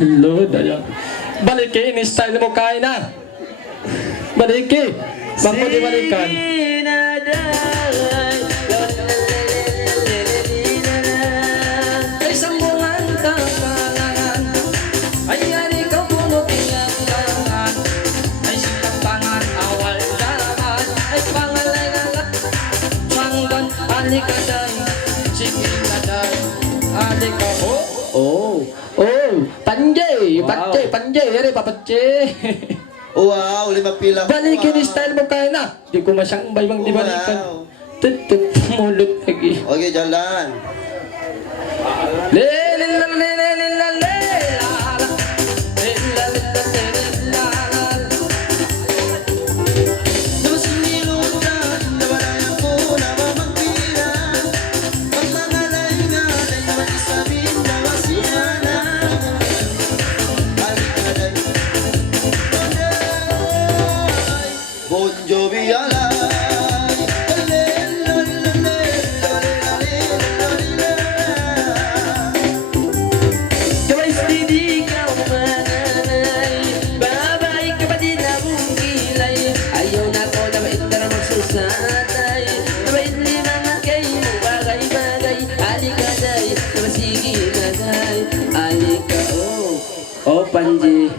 Lord, ayan. Baliki, ini-style mo kain na. Baliki. Bangko di balikan. Ay sambungan tangan. Ay ani ka puno tingakan. Ay sikap tangan awal daman. Ay pangalay na lang. Manggan, alikaday. Sige naday. Alika, oh. Panjay, wow. Panjay, yari pa Panjay. Wow, 5 pila. Balikin yung style mo kaya na. Di ko masyang baybang di balikan. Tutut, mulot lagi. Okay, jalan. Bon Jovi alay. Kawais di kau mananay. Babay ka pa din na bungkilay. Ayaw na ko na maitara magsusatay. Nawait limang kay mo bagay-bagay. Alikaday, namasigi na day. Alika Oh, Panji.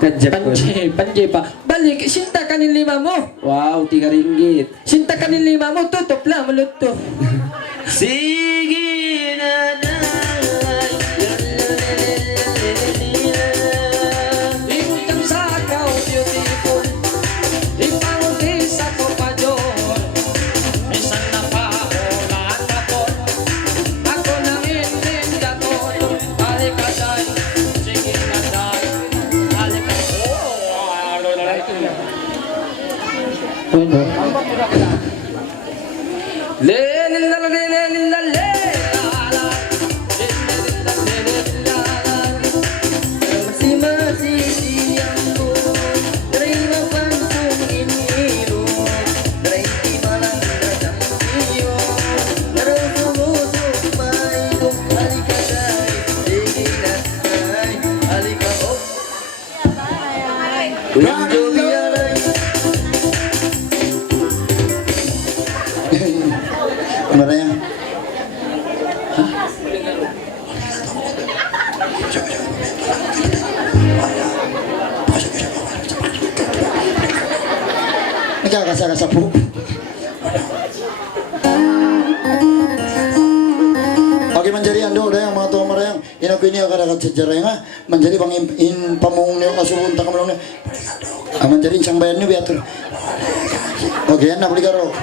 Kajak ko. Panji pa. Balik, sinta ka ni lima mo. Wow, 3 ringgit. Sinta ka ni lima mo, tutup lang, maluto. Sige na na. Ibutang sa kao, beautiful. Ipanguti sa kopadyon. Minsan na pa ako nakakapon. Ako nang intindaton. Halika day, sige na day. Halika. Ano? Le le la la le le la le la la. Le le la le le la la. Masih aku terima pansung iniru Terima malang datang iyo Narusuk mai dum alika dai Diginasai alika op Unjo biarai Maraya Nagkakasa-kasa po. Oke manjari ando udah yang mga tuwa marayang inagwini ka kada sa jaray nga manjari bang in pamung niyo kasubunta ka malong manjari siyang bayan niyo biatur. Oke yan nakuli karo.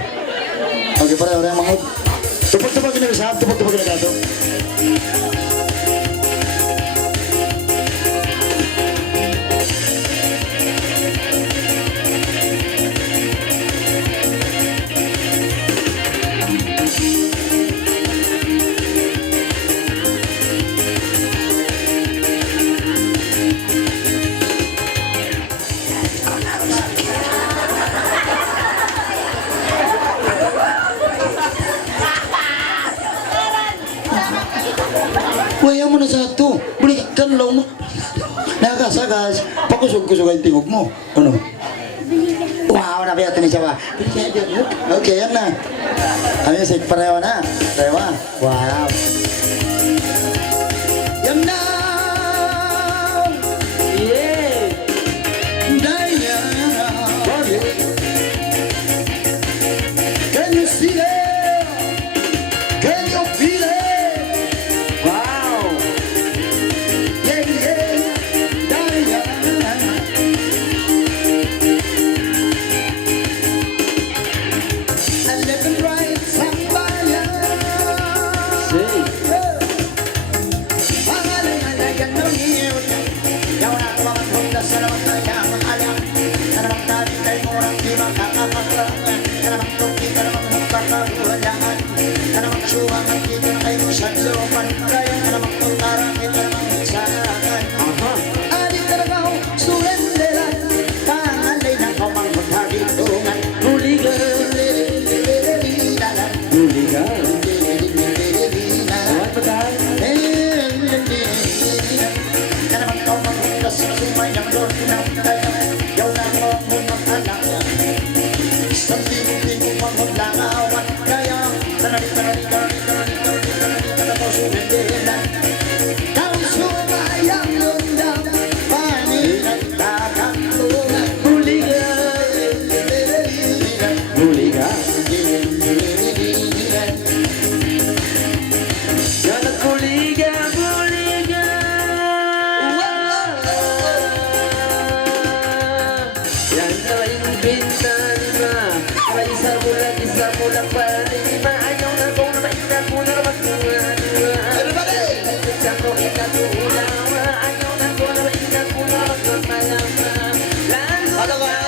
Oke para orang mangud. Tupag-tupag na sa tupag-tupag na kato. Waya mo na satu, balikan lang mo. Nakasagas, pakusog-kusog ang tingog mo. Ano? Wow, napiyat ni siya ba? Okay, yan na. Kami sa pareho na. Pareho. Wow. Yan na! Yeah. Daya! Can you see it? Can you feel it? Wow. Yeah, yeah. Daya! I live and right sambayan. Say. Pangalan-alagan ng iyo. Yaw na tuwang punta sa laman na yamang alam. Nanamang namin kay murang di makakapaglangan. Nanamang tuki ka namang magkakagulaan. Nanamang suwang ang dito na kayo sa lupan. Kaya nanamang tuntarang ito namang minsangan. Adik talaga ako sulendelan. Pangalay ng kamang magkagitungan. Hooligan. Hooligan. What ba tayo? Karena kau mengulas semua yang berkenaan Jauh nama mengalang Sendiri mengulangawan Kaya Karena kau sudah jalan Kau semua yang lundang Paniran takkan lunak Hooligan. Hooligan. Jangan hooligan, hooligan. Yan na yung bintana. May isa bulan pa lima. Ayaw na kong maingat mo na magtuwa. Ayaw na kong maingat mo na magtumalama. Lalo na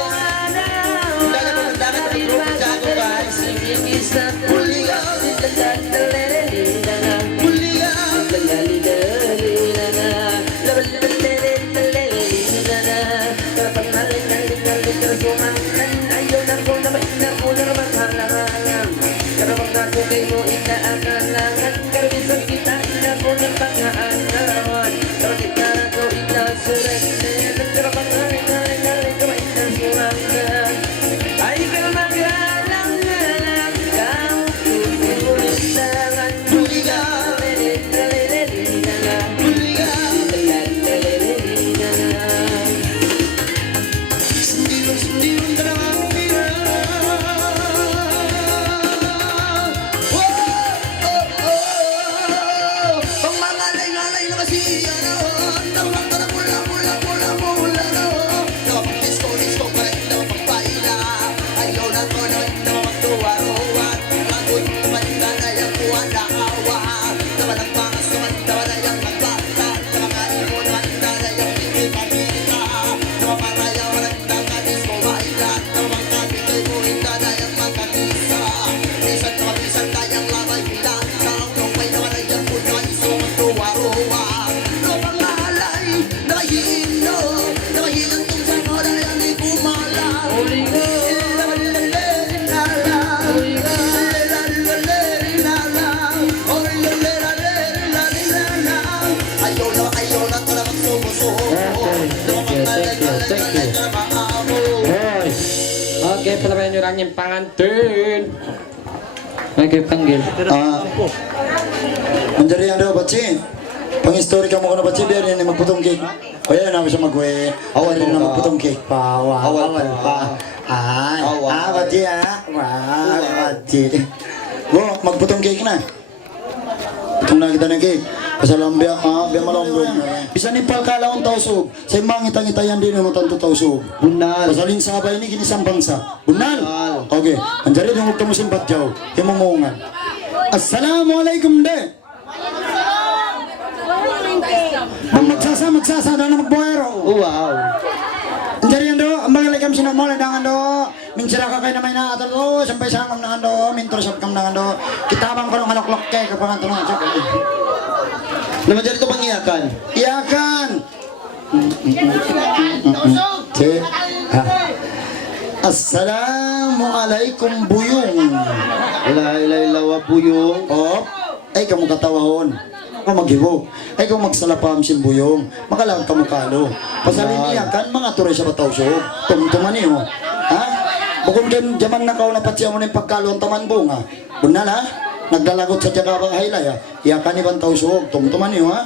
Okay, palabayan nyo lang yung pangantin. Okay, panggil. Manjari yang daw baci. Pang-story ka mo ko na baci biar yan magputong cake. O yan na siya magwe. Awal rin na magputong cake. Awal pa. Baci baci. Magputong cake na. Putong na kita ng cake. Pasalam biya malambot. Bisa nipal kalaong tausog. Sa imang itang-itayan din mo tanto tausog. Bunal. Pasalin sabay ni ginisang bangsa. Bunal. Okay. Anjari yung huwag tamusin patyaw. Himungungan. Assalamualaikum de. Magsasa na magbuhero. Wow. Anjari yan do. Ang magalikam sinamola na nga do. Minsira ka kayo na may naatan do. Sampay sangam na nga do. Mintrosap kam na nga do. Kitabang ko ng haloklok kay kapag ito na nga. Naman dyan ito pangiyakan. Iyakan. Assalamualaikum buyong. Ilawa buyong. Oh, ay kamu katawahon. Ako maghibo. Ay kamu magsalapam sin buyong. Makalang kamu kalo. Pasalin iyakan mga tuloy sa batawso. Tumtuman niyo. Ha? Bukod din jaman na kao na patsya mo ng pagkalo ang taman bunga. Bunal ha? Nagdalagot sa Jakabang Hailaya, iyakan ibang tausog, tumtuman niyo ha?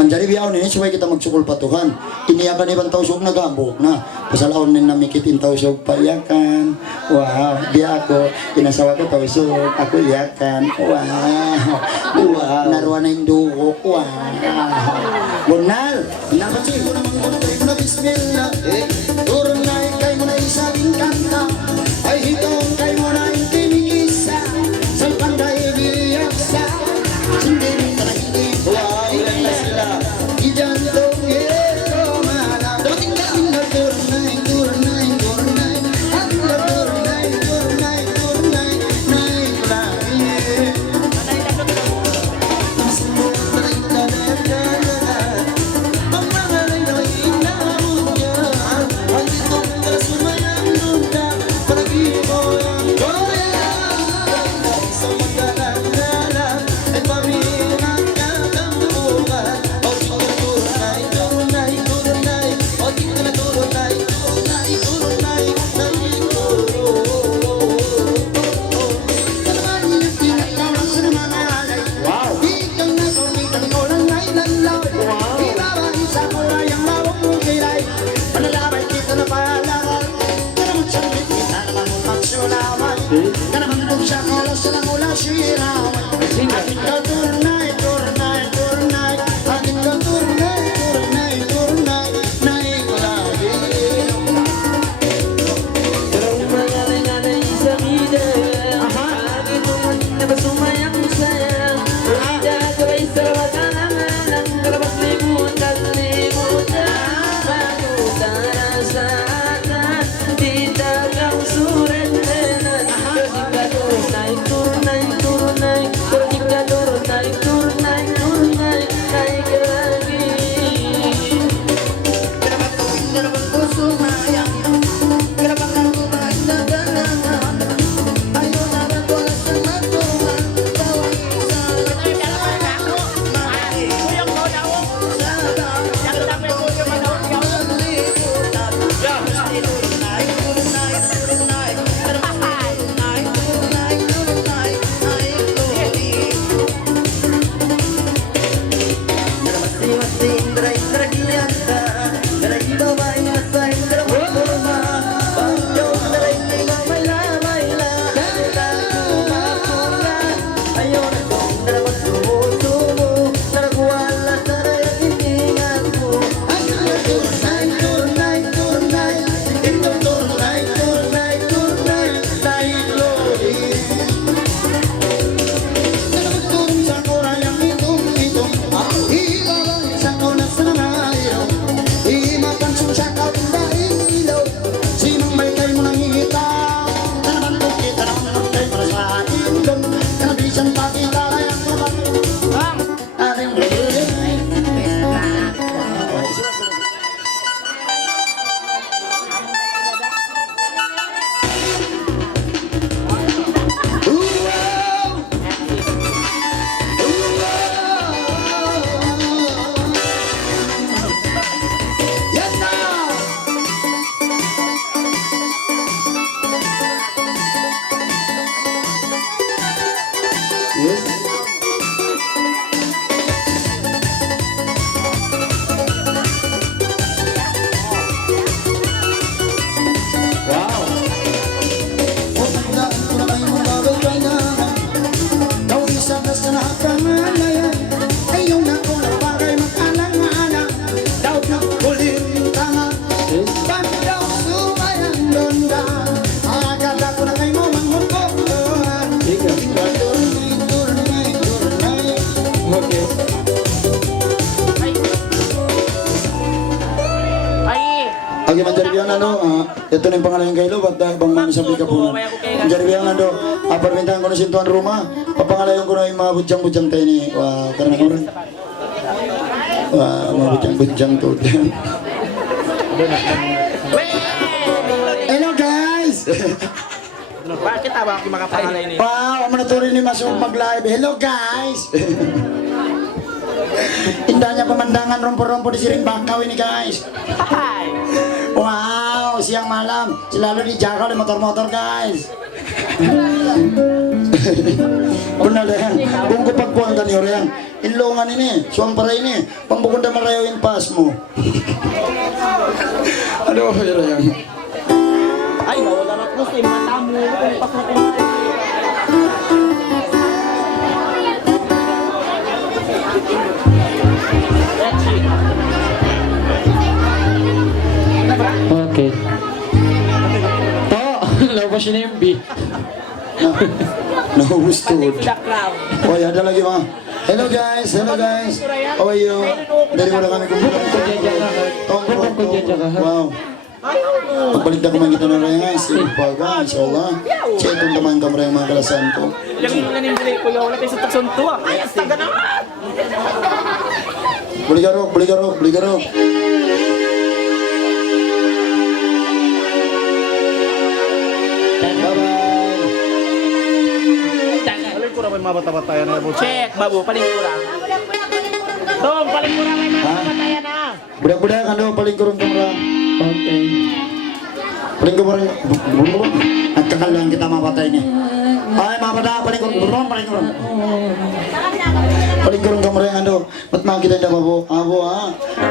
Manjari biyaw nini, suway kita magsukul patukan. Iniyakan ibang tausog na gambok na. Pasalaon nin na mikitin tausog pa iyakan. Wow, di ako, inasawa ko tausog, ako iyakan. Wow, naruan na yung dugo. Wow. Bunal, napansin ko naman ko na bismillah. Turun na ikay mo na isabing kanta. Ay hitong kay mo na intinigisa. Sa panday biyaksa. Sindiri talahi. Wow, ilan na sila. Ijantong ito manap. Dating kami na turnay, turnay, turnay. Ang na turnay, turnay, turnay. Nay lagi. Masumot na rin na ang mga lalay inamunya. Ang itong kasumayang nunda. Pag-ibo ang koya. Sa magdala-dala ay pamilang katambukan. O tinaturnay, turnay, turnay. O tinaturnay, turnay, turnay. Nagiguro. Kalaman yung tinatawag sa mga alay. Wow! Ikang nakulitan ko lang ay lala. Agi man Jarbian ito na yung pangalan ng kailo at bang mamisabi ka po. Jarbian apartmentahan ko na sintuan rumah. Papangalayon ko na yung mga budyang-budyang tayo ni karena ko rin. Mga budyang-budyang to. Hello guys! Bakit tawag ako makapangalay ni? Wow, manatuloy ni Masong mag-live. Hello guys! Indah niya pemandangan rompo-rompo di Siring Bakaw ini guys. Wow, siang malam selalu dijaga oleh motor-motor guys. Benar deh, bungku pagkuhan kan yang inlongan ini, suang para ini, pambukunda marayawin pasmu. Aduh, ya yang. Ay, nawala na po sa matamu. Kung pasok ko. Okay. Labas yun na yung B. Nahustod. Oh, ya, ada lagi mah. Hello guys, how are you? Dari mana kami kumpulan? Wow. Pagbalik na kumain kita na rin nga, sipaga, insyaAllah. Siya itong naman kamara yung mga kalasan ko. Yung nanimbilay ko yung wala tayo sa taksunto ah. Ay, ang taga naman! Beli garok. Paling kurang may mabata-batayan na. Check, babu, paling kurang. Tong, paling kurang may mabata-batayan na. Budak-budak, paling kurang kamera. Okay. Paling kurang, at kakal lang kita mapatay ni. Ay, mapatay, paling kurang. Paling kurang kamera yang ba't makita na babo? Abo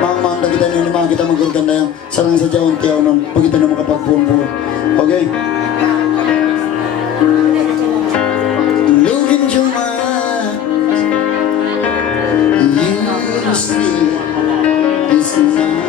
Mang kita ni makita magurganda yung sarang sa jawon tiyaw nun. Pag kita na makapagpumpo. Okay? Look into my eyes. You see it's not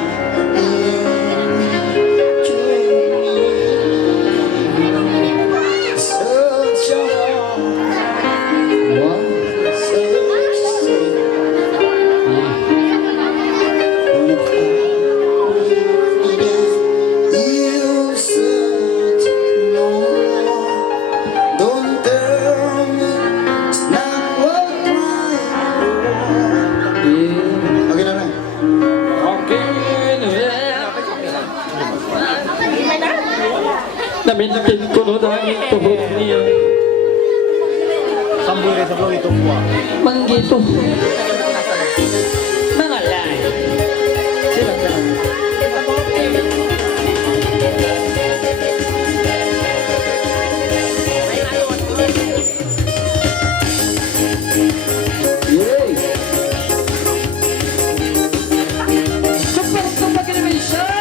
Namintin ko no dahil tuhod niya. Samboy rin sa vlog ito po. Manggito. Mga lay. Sila. Yay! Super Animation!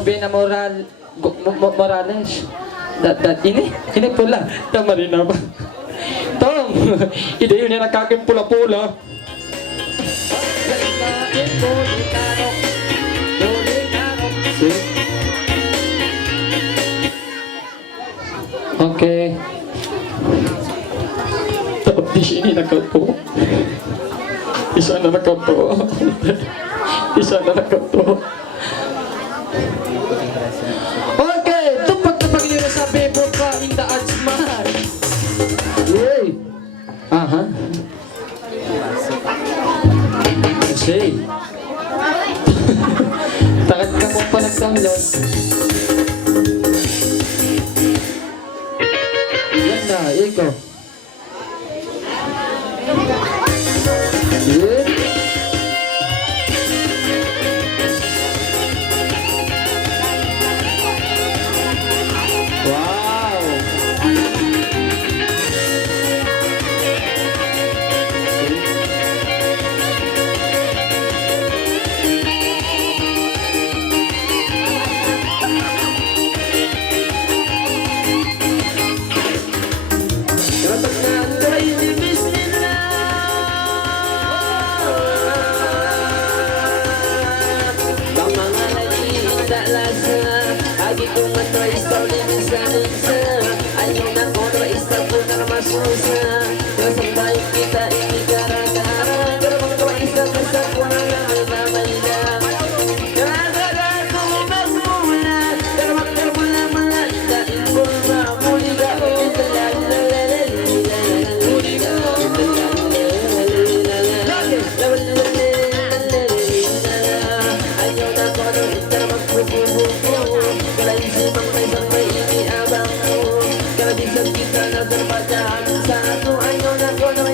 Robina Morales. Ini pula. Tama rin na ba? Tom, ide yun yung nakakin pula-pula. Okay. Tapos di sini nakato. Isa na nakato. Isa na nakato. Okay, tupak na pag-inira sa bebo pa in the arts man. Yay! Aha. Say. Takot ka mo pa nagdownload. Yan na, ikaw. Yeah. Wow. Kapag nanda'y libis nila Bang mga nagkita lasa Agi kong matry sa uliminsa-minsa Ayaw na ko na maista ko na masusa Kasang tayo kita ikikara-kara Pero mga kawaista basta ko na may Kara-kara ko magmula Pero magkarbula mga itain ko na muli ka Kita na sa pagkaan sa ato Ayaw na ko na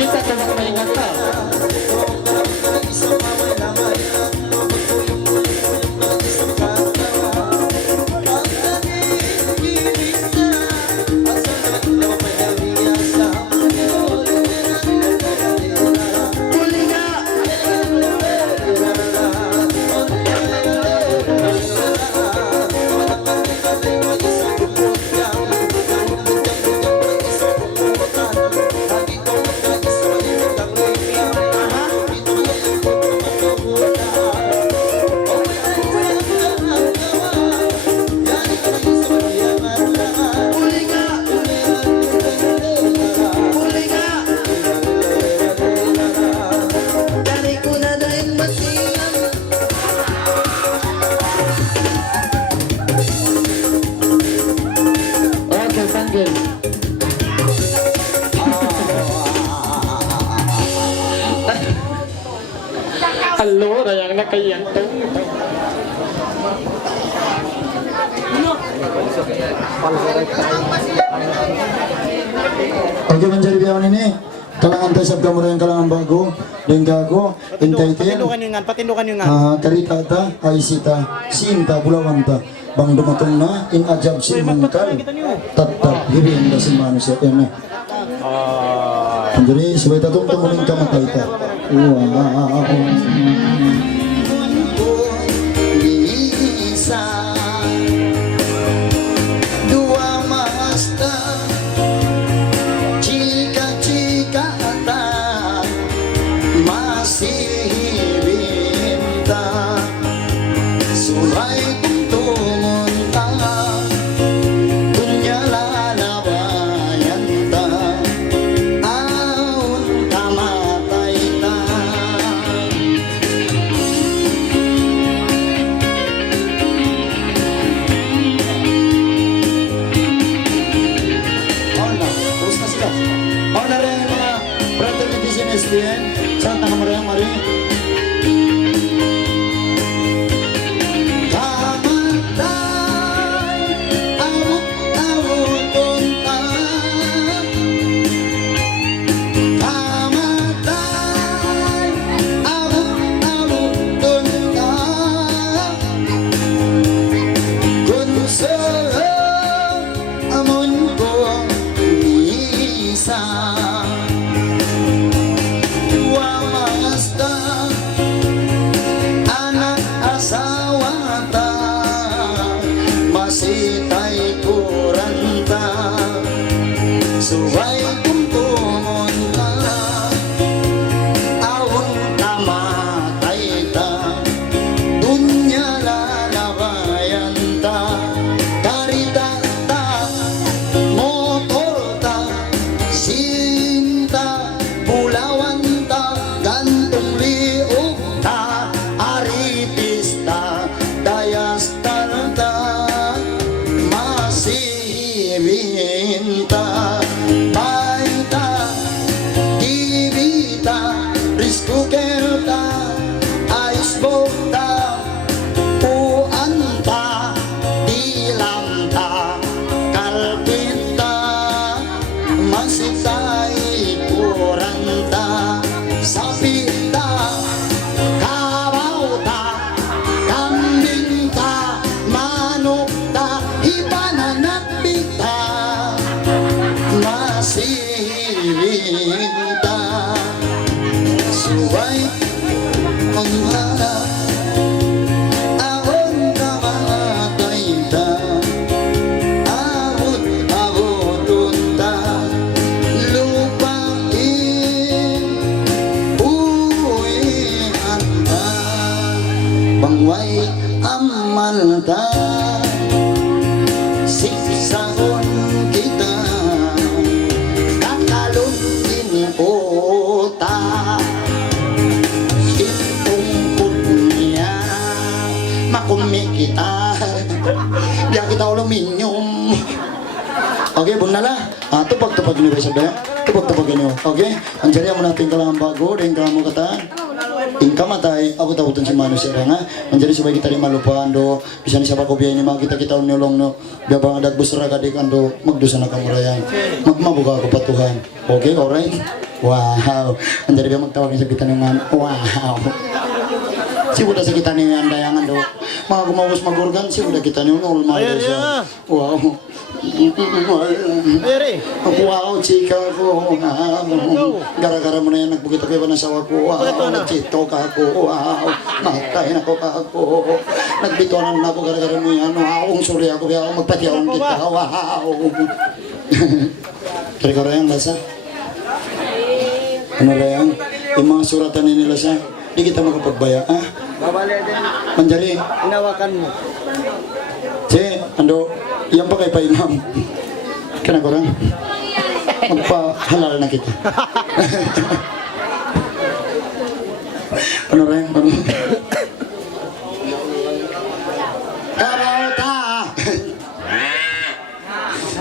kita kung maingat ka. Okay, panggil. Halo, yang nakayantong. Oke, menjadi biawan ini kalangan tesap kamu yang kalangan bago dan gago intaitin Patindukan yung nga. karikata aisita sinta bulawanta bang dumatong na in ajab si mangkal tatap hibin da si manusia yan eh. Jadi sebab tatong tumuling kamatay ta. Isa dua masta chika ta masih binta surai tumunta dunya lalabayan ta aun kamatay ta. Hola, kumusta sila? Hola rin ang mga fraternity sin SPN. Saan takamara mari? Kamatay, awot-awoton ta. Kamatay, awot-awoton ta. Kung sa amon ko isa, dua masta anak asawa ta masih tay kuranta subay kumtumon ta awon tamatay ta dunya lalabayan ta karita ta motor ta sinta bulawan ta gantong liog ta aritis ta dayas ta masihibin ta baita kibita riskuker ta icebox ta uanta dilam ta kalpit ta masitay kuranta sapi ta kabaw ta kambing ta manok ta ipananakbit ta masihibin ta subay ang harap awon kamatay ta awot-awotun ta lupain uwian ta bangway amal ta siksahon kita kakalon iniota itungkot niya makumi kita biya kita aluminium. Oke, bunala. Tupag-tupag niyo sa daya. Tupag-tupag niyo. Oke, anjari mo natin kalang bago din kamu kataan. Ingkamatay abot-aboton si manusia nga. Anjari sabay kita di malupaan do bisan siapa ko biya ni mga kita unyolong no. Biya bang adag busra kadik ando magdusa na kamurayan. Magmabuka ko patuhan. Oke, alright. Wow. Ang dari ba magtawag sa gitanungan? Wow. Si budak sa kita niyo ang dayangan do. Mga gumawos magurgan si budak kita niyo normal siya. Wow. Wow, chika ko. Gara-gara mo na yan, nagbukit ako ng asawa ko. Wow, nagchito ka ako. Wow, nakakain ako ka ako. Nagbitonan na ako gara-gara mo yan. Wow, sorry ako. Kaya ako magpatiyawan kita. Wow. Gara-gara yan, Lasa. Ano na yan? Yung mga suratan nila sa, di kita makapagbaya, ha? Babali din. Manjali, Inawakan mo. si, ando, yan pa kay pa-imam. Kaya ko lang. Magpahalal na kita. Ano rin? Ano? Karota!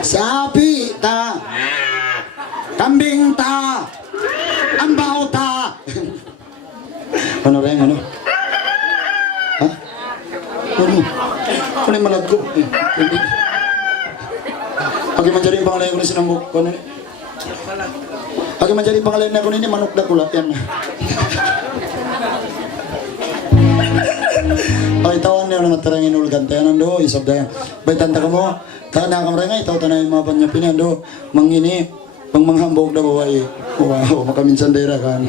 Sapi ta! Kambing ta! Ambaw ta! Ano rin? Ano? Ha? Ano? Ano yung malag ko? Agi man dyan yung pangalan ko na sinambok ko na. Agi man dyan yung pangalan na ko na manok na kulak yan. Ay, tawan niyo na matarangin ulgan tayo nando, isab tayo. Bay, tanta ka mo, kana ka maray nga, itaw tanay mga panyapin nando, mangini, pang manghambog na babae. Wow, makaminsan dera kan.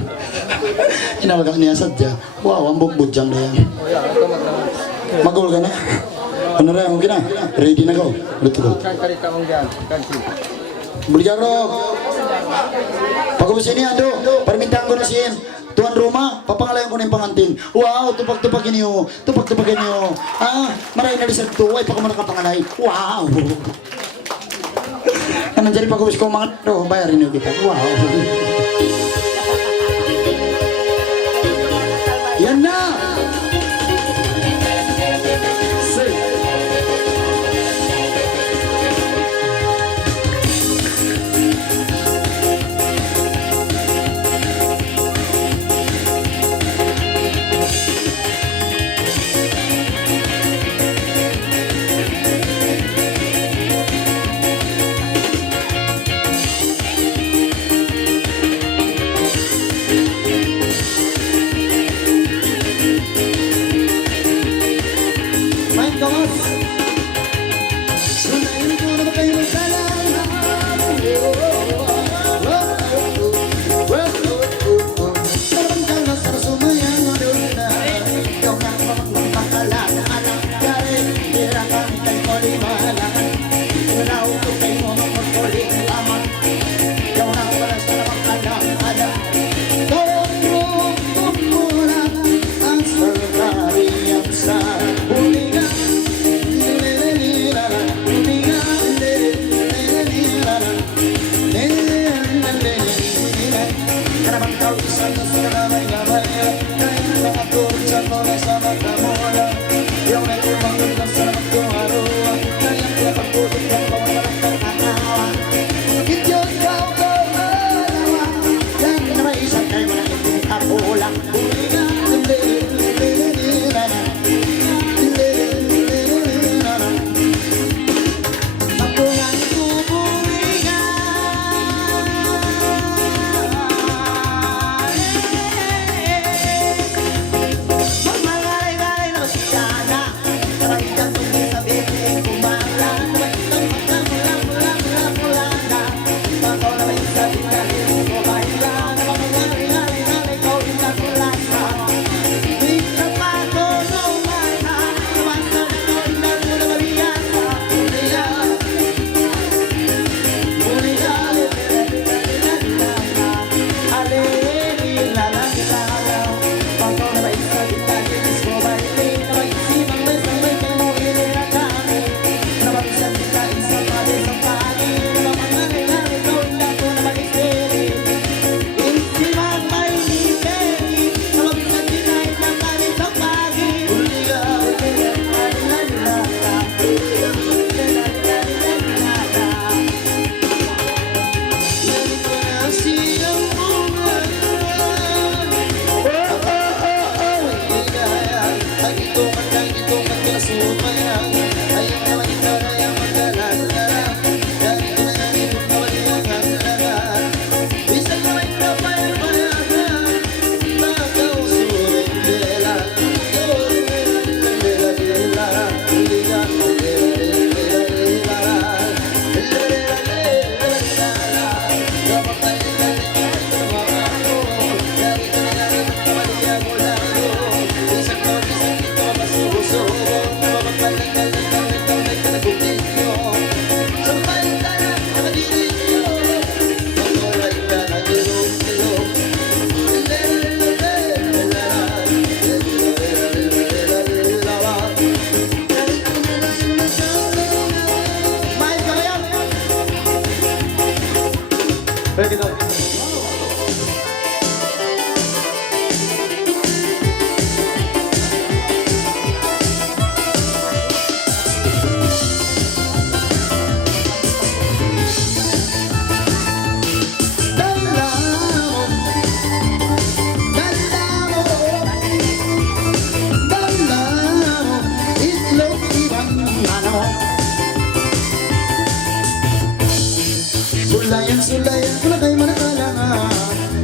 Inalaga niya sadya. Wow, ang bugbud dyan na yan. Magul ka na. Ano rin, okay na? Ready na go. Let's go. Buligaro. Pag-ubus ini ando, permintaan ko na siya. Tuan Roma, papangalayan ko na yung pangantin. Wow, tupag-tupagin niyo. Tupag-tupagin niyo. Ah, maray na lisag to. Ay, pagka manakapangalay. Wow. Anong dyan pag-ubus ko mga to, bayarin niyo kita. Wow. Yan na!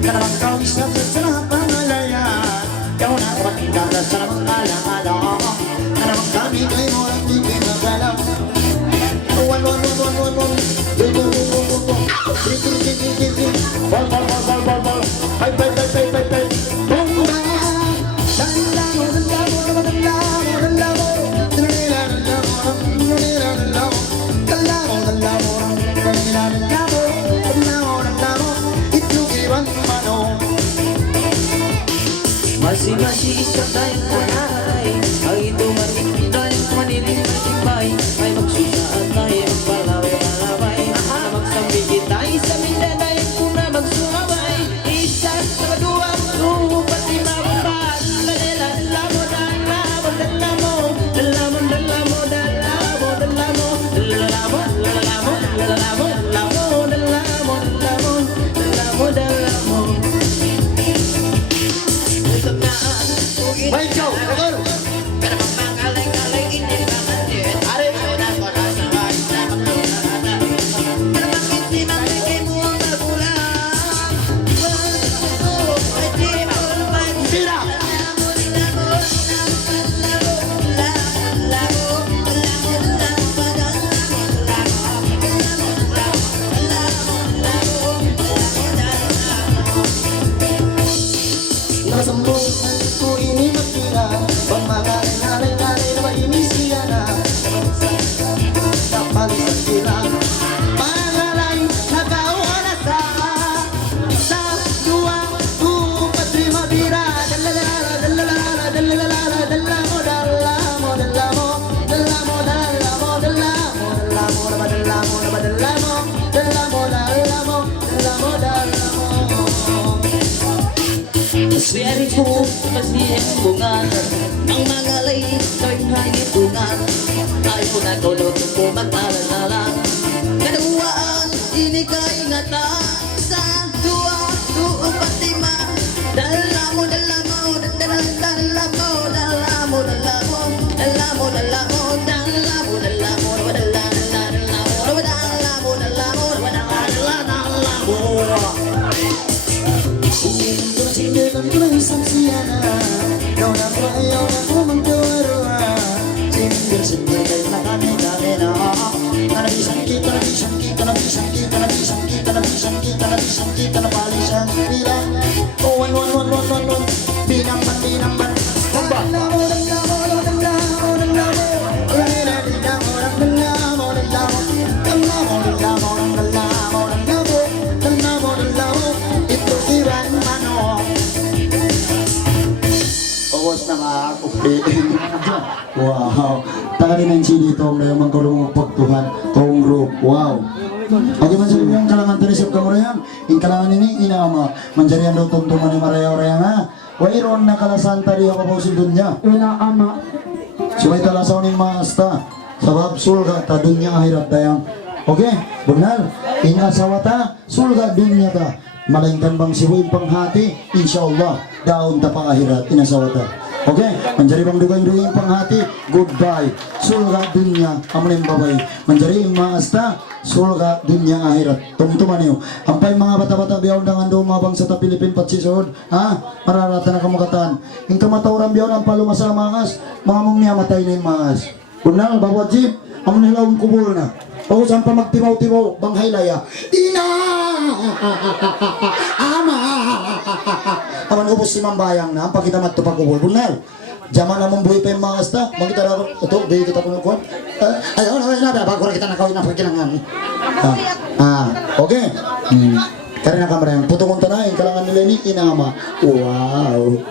Karena kau bisa berserah pengalayan Kau nak bertingkah dasar mengalah-alah Karena kami kain orang tinggi magalau Wan wan wan wan wan wan Bal bal bal bal bal bal Hai hai hai hai hai hai Bomba Dallamo dallamo dallamo dallamo Dallamo dallamo Masih-masih isa tayong panay Ang ito manig tayong manilimbay Ay magsusaan tayo magpalaway-palaway Na magsambigi tayo sa mindanay Kung na magsuhabay Isa, nakadua, lupat, lima, umpat Dala-dala-dala-mo, dala-mo, dala-mo Dala-mo, dala-mo, dala-mo, dala-mo Dala-mo, dala-mo, dala-mo, dala-mo Dala-mo, dala-mo, dala-mo, dala-mo Baik kau, betul. Sembuh ku ini mengira Pembangalan-alang-alang nama ini siana Tak paling sekira Pangalan na kau rasa Sa, dua, empat, lima bira Dalalala, dalalala, dalalala, dalamo, dalamo, dalamo Dalamo, dalamo, dalamo, dalamo, dalamo, dalamo, dalamo, dalamo, dalamo, dalamo Sweri ko, masihing bungan Ang mga lay, kawing hangitungan Ayaw na kulot ko mag-alala Kaduwaan, ini kaingatan Sa dua, empat, lima Dalamo, dalamo, dalamo, dalamo Dalamo, dalamo, dalamo, dalamo Dalamo, dalamo, dalamo, dalamo Dalamo, dalamo, dalamo Sindiran ko na isang siyana Ikaw na ko, ayaw na ko magkawarua Sindir kayo na kami na Nanabisan kita, nabisan kita, nabisan kita, nabisan kita, nabisan kita, nabisan kita, napalisan nila wan binamban, binamban Dalamo, dalamo, dalamo, dalamo Dalamo, dalamo, dalamo Dalamo, dalamo, dalamo, dalamo Dalamo, dalamo Ito iwan mano Awas na mga kupi Wow Takarin ang sili itong na yung magkulong pagtuhan Tong group Wow Okay man sa yung kalangan tanisip ka mo rin yung kalangan ini inama manjarian daw tumtuman ni Maria nga wairon na kalasan tari ako po si dunya inaama sumay talasaw ni maasta sabab sulga ta dunya ahirap tayang okay bunal inasawata sulga dunya ta malingkan bang siwing panghati insyaallah daon ta pangahirat inasawata okay manjari bang dugay-dugay panghati goodbye sulga dunya amunin babay manjari maasta sulga dunya akhirat tumtuman niyo ampay mga bata-bata biyaw nang ando mabang sa ta Pilipin patsisod ha mararata na kamukatan ing kamatawran biyaw ang palumasa mangas mga mumya matay na yung mangas kunal bawat jeep ang nilawang kubul na o saan pa magtimaw-timaw banghay laya ina ama aman ubos si mambayang na ang pagkita matupagubul kunal Jaman namang buhay pa yung mga asta, makita na ito, di kita punukuan. Ayaw na, bago kita nakawin na pagkinangan. Okay. Karena na kamera yung putong na yung kalangan nila ni inama. Wow.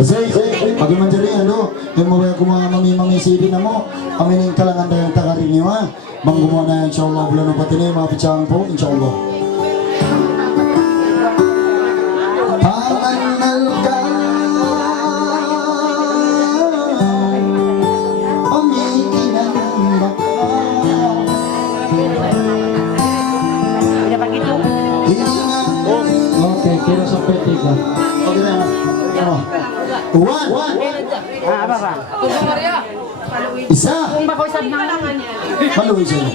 Asay, pagi manjari ano, yung mabaya ko mga mami-mami na mo, amin yung kalangan na yung takarin niyo ha. Manggumawa na insyaAllah bulan ng patini, mga pitsang po, insyaAllah. Panganal ka, pamikinan baka. Udah begitu. Okay, kira sa peti ka. Okay na. Ano? One. Isa. Paluwi siya.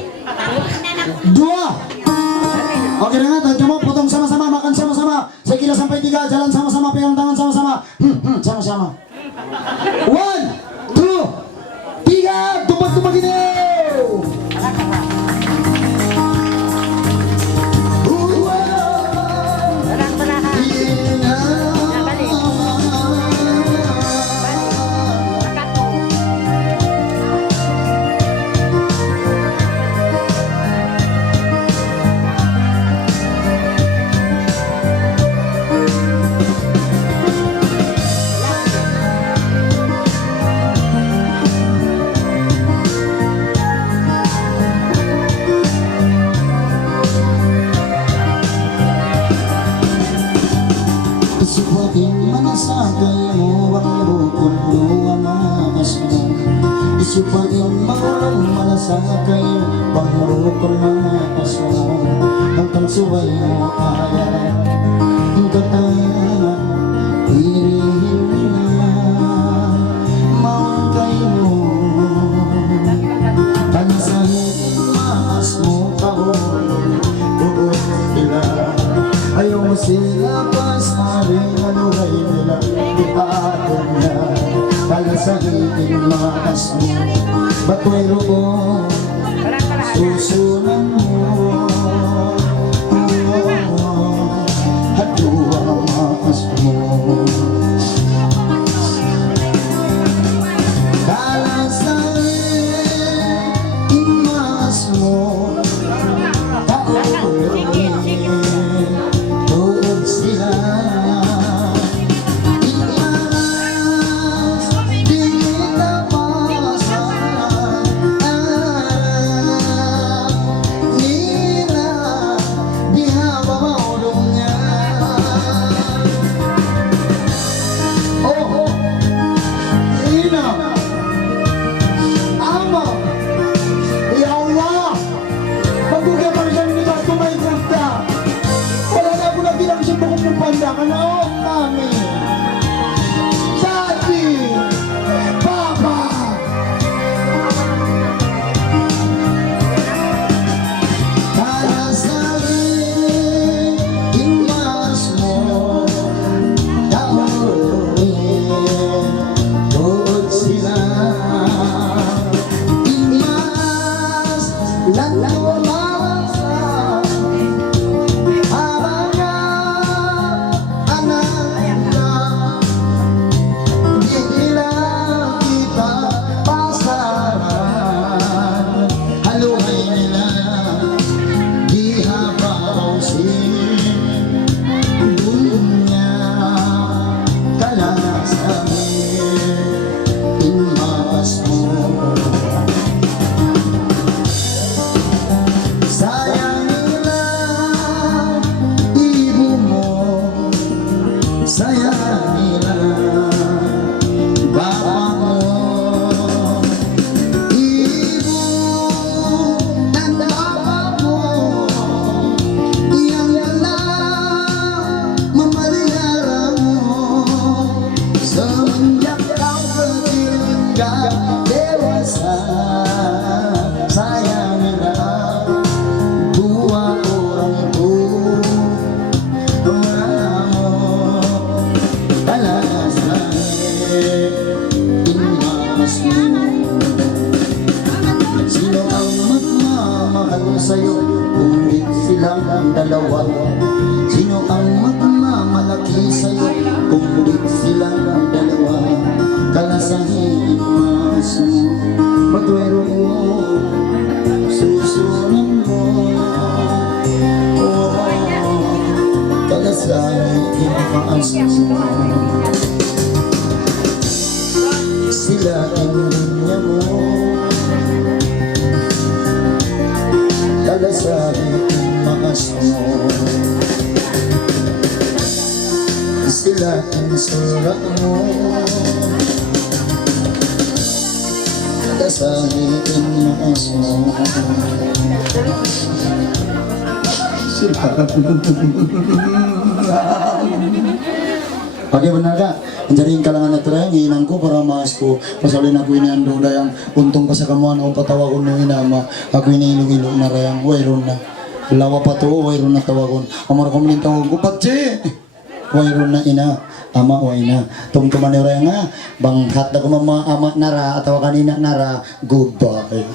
Dua. Okay na nga, tagyan mo, putong sama-sama, makan sama-sama. Sa kila sampai tiga, jalan sama-sama, pegang tangan sama-sama. Sama-sama. 1, 2, 3, tumpag-tumpag ini. Isuwaking manasagay mo ang bukol mo ang makas mo. Isuwaking maulong malasagay ang bukol makas mo. Hanggang suway mo kaya ang katayan hirihin na maungkay mo. Panasahin makas mo kahulong buot nila. Ayaw mo sila pasarin, ano ay nila ipaatong na. Palasahin makas mo, ba't mayroon susunan mo? Hatuwa ang makas mo. Palasahin makas mo, kanaok namin. Daddy! Papa! Para sa'kin, imas mo, taorin, tuod sila. Imas, lalawa sa'yo kung di silang dalawa? Sino ang magmamalaki sa'yo kung di silang dalawa? Kalasahin mas mo, matwero mo, susunan mo. Kalasahin mas mo, sila ang linya mo. Kalasahin makas mo, sila ang surat mo. Kalasahin makas mo, Okay, benar ka? Anjaring kalangan na tira, ngiinan ko para maas ko. Pasalin ako ini ando dayang untong pa sa kamuan o patawa ko nung inama. Ako ini ilog-ilog na rayang, wayron na. Lawa pa to, wayron na tawagon. Amar ko manin tawag ko, patsi! Wayron na ina, ama o ina. Tungtuman ni rayang nga, banghat na ko mama ama nara, atawa kanina nara, goodbye.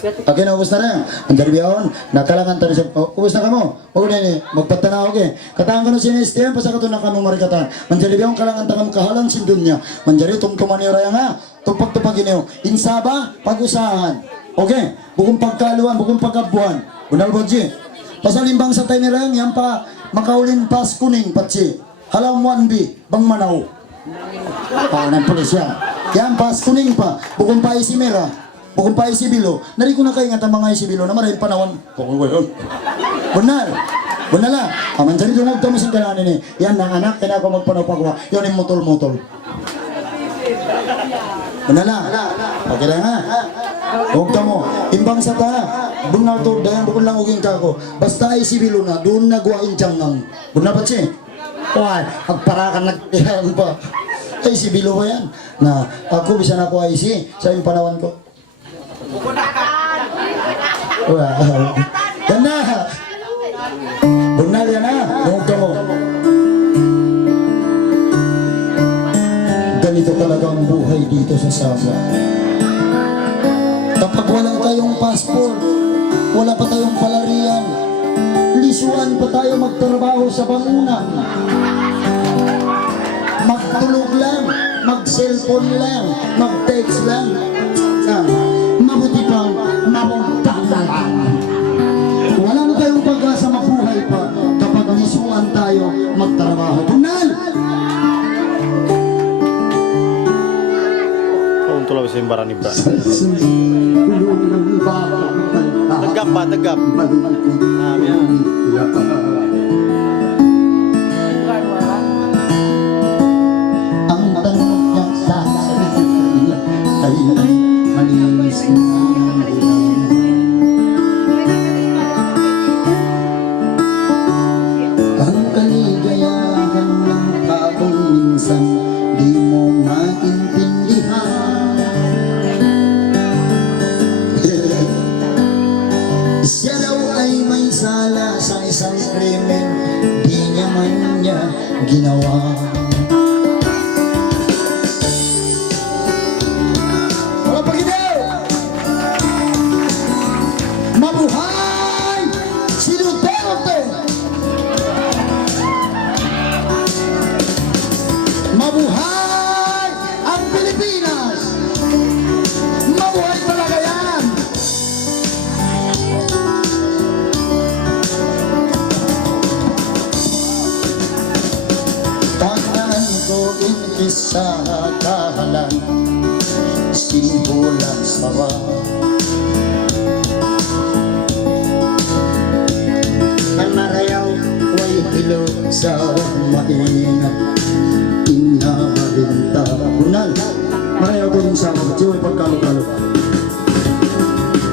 Okay na, ubos na na. Ang darbiyaon, nakalangan tayo siya. Ubos na ka mo. Huwag na ni, magpatanaw ke. Kataan ka no sinestiyan, pasa ka to na kamo marikatan. Manjaribiyaon, kalangan tayo kahalang sindun niya. Manjari, tumtuman niyo raya nga. Tupag-tupagin niyo. Insaba, pag-usahan. Okay, bukong pagkaluan, bukong pagkabuhan. Bunal Bodji. Pasalimbang sa tayo nila yan pa, makaulin pas kuning, patsi. Halaw 1B, bang manaw. Ng pulis yan. Yan, pas kuning pa, bukong pa isimera. Bukong pa isibilo, nari ko na kayo nga mga isibilo na maraming panahon. Bunal, bunala. Aman dyan ito nagtamising ka na nini. Yan na anak, kaya ako magpanapagawa. Yan yung motol-motol. Bunala, okay lang ha. Huwag ka mo, imbang sa ta. Bunal to, dayan bukong lang uging ka ko. Basta isibilo na, doon nagwain dyan ngang. Bunal pa siya. Why, agparakan nagtihan pa. Ay, isibilo ba yan? Na, ako bisa na ako isi sa yung panahon ko. Wow. Yan na. Bunal yan na. Huwag ka mo. Ganito talaga ang buhay dito sa Sabah. Kapag wala tayong passport, wala pa tayong palarian, lisuan pa tayo magtrabaho sa bangunan. Magtulog lang, mag-cellphone lang, mag-text lang. Mabuti pang mamagtalalan. Wala na tayong pag-asa mabuhay pa kapag lisuan tayo magtrabaho. Bunal! Kung tulad sa imbaran ni Bra. Tegap ba, tegap. Ang tanong niya sa sarili ay malinis na ang kaligayahan ng taong minsan di mo maintindihan. Siya daw ay may sala sa isang krimen, di niya man niya ginawa. Wala pa ginaw! Mabuhay si Duterte! Mabuhay ang Pilipinas! Mabuhay talaga yan! Tandaan ko inis sa kahalan, simbolang sawa. Ang marayaw, way hilog sa maingat, inahalinta. Bunal, marayaw ko rin sa mga tiyoy pagkalo-kalo.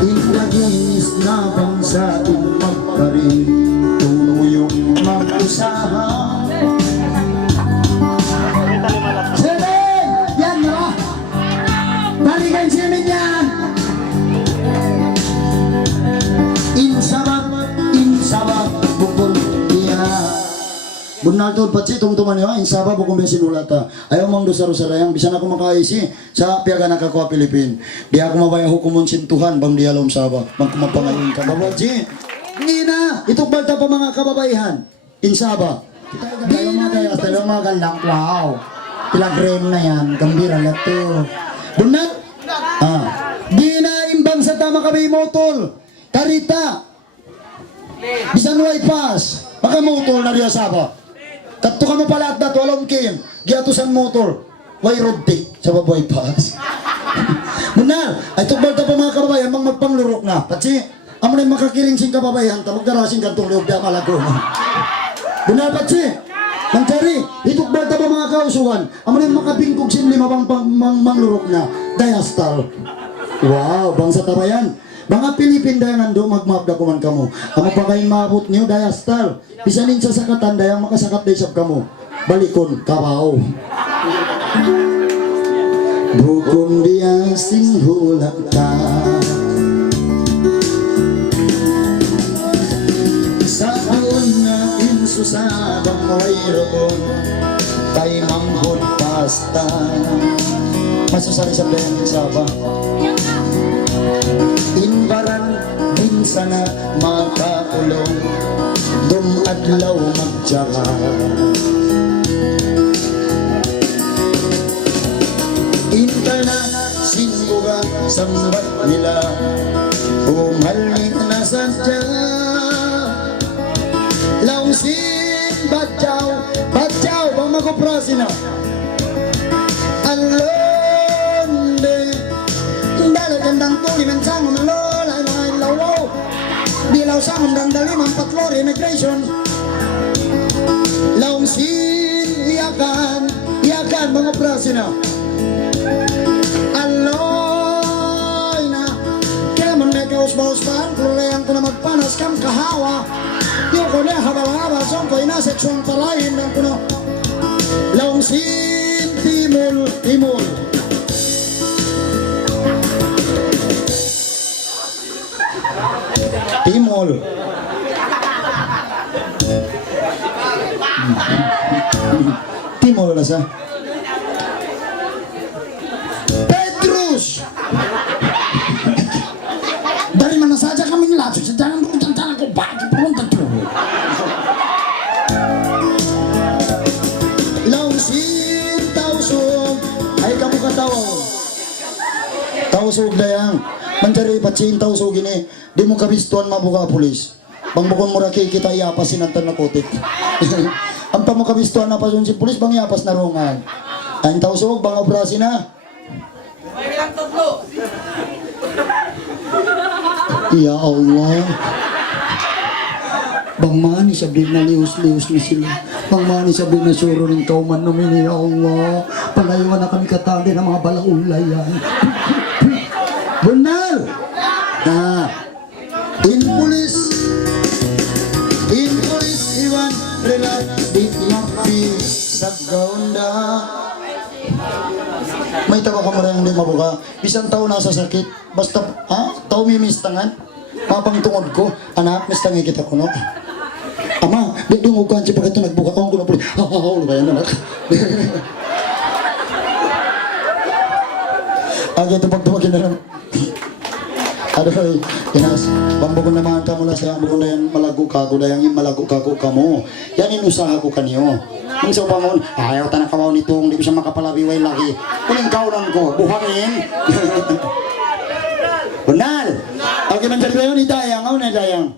Inaginis na bang sa magkarin, tuluyong mag-usahan. Simin! Yan mo! Balikan simin yan! Insabak, bukol iya. Bunal to, patsi tumtuman niyo, insaba bukong besinulata. Ayaw mang dosa-dosa layang, bisa na ako makaisi sa piaga nakakuha Pilipin. Di ako mabaya hukumon sintuhan, bang di alom saba. Bang kumapangayon ka. Babadji! Hindi na! Itong balta pa mga kababaihan. Insaba. Tayo mga kaya, tayo mga galang. Wow! Pilagrem na yan, gambira na to. Bunal! Di na imbang sa tama kami motol. Karita! Bisan way pass. Baka motor na riya saba. Kato ka mo pala at dato alam kim. Giatusan motor. Way road take sa baboy pass. Bunal! Ay tukbalta pa mga kababayan mang magpanglurok na. Patsi, amo na yung makakiling sing kababayan ta magdarasing kantong loob da malago. Bunal patsi! Mangkari, itukbalta pa mga kausuhan. Amo na yung makabingkog sin lima bang manglurok na. Diastar. Wow, bang sa tabayan. Mga Pilipin dayang ando magmap da kuman kamo. Amo pa kayong maabot niyo daya star. Bisanin sa sakatan dayang makasakat day sab kamo. Balikon kabaw. Bukon biasing hulak ka. Sa taon nga insusadang mayroon kay manghod pasta. Masusari sa dayang isaba. Inbaran din sana makakulong dumadlaw magtsaka. Inta na sinbuga sambat nila umalmin na sadya. Laungsin badyaw, badyaw bang makuprasin na alonde dalagandang tuli mensang umalola na ilawaw bilaw sa mundang dalimang patlori immigration. Laungsin iyakan, iyakan mga prasin na aloy na kaya man may kausba-usbaan kululayan ko na magpanas kam kahawa yung ko na habal-habal saan ko inaseksyon talayin ng kuno. Laungsin timul, timul timul timul na sa Petrus. Dari mana saja kami ngelatih sejalan jalan ko bagi peruntan tuh. Laungsin tausog ay kamu katawag. Tausog dayang mencari pacin tausog ini di muka bistuan mabuka pulis. Bang bukon mura kita iapasin ang narkotik. Ang pamuka bistuan na pasun si pulis bang iapas na rongan. Ang tausog bang operasi na. Ya Allah. Bang mani sabihin na lius-lius na sila. Bang mani sabihin na suro rin kauman namin. Ya Allah. Palayuan na kami katali ng mga balaulay yan. Benar. Nah. In police Iwan Relat di Mapi Saggaunda. May tawa ka marang di mabuka. Bisang tao nasa sakit. Basta, tao may mistangan. Mapang tungod ko. Anak, mistangan kita ko, no? Ama, di dungugan siya pag ito nagbuka. Kung ko na puli. Ulo ba yan, anak? Ito pagtawagin na lang. Adoy, kinas, bambukon naman ka mula sa bukon na yan malago kako, dayang yung malago kako ka mo. Yan inusaha ko kanyo. Ang sa bangon, ayaw tanang kawaw nitong, di ko siya makapalabiway lagi. Kuning kaunan ko, buhangin. Bunal! Okay man dyan yun, idayang, ako na dayang.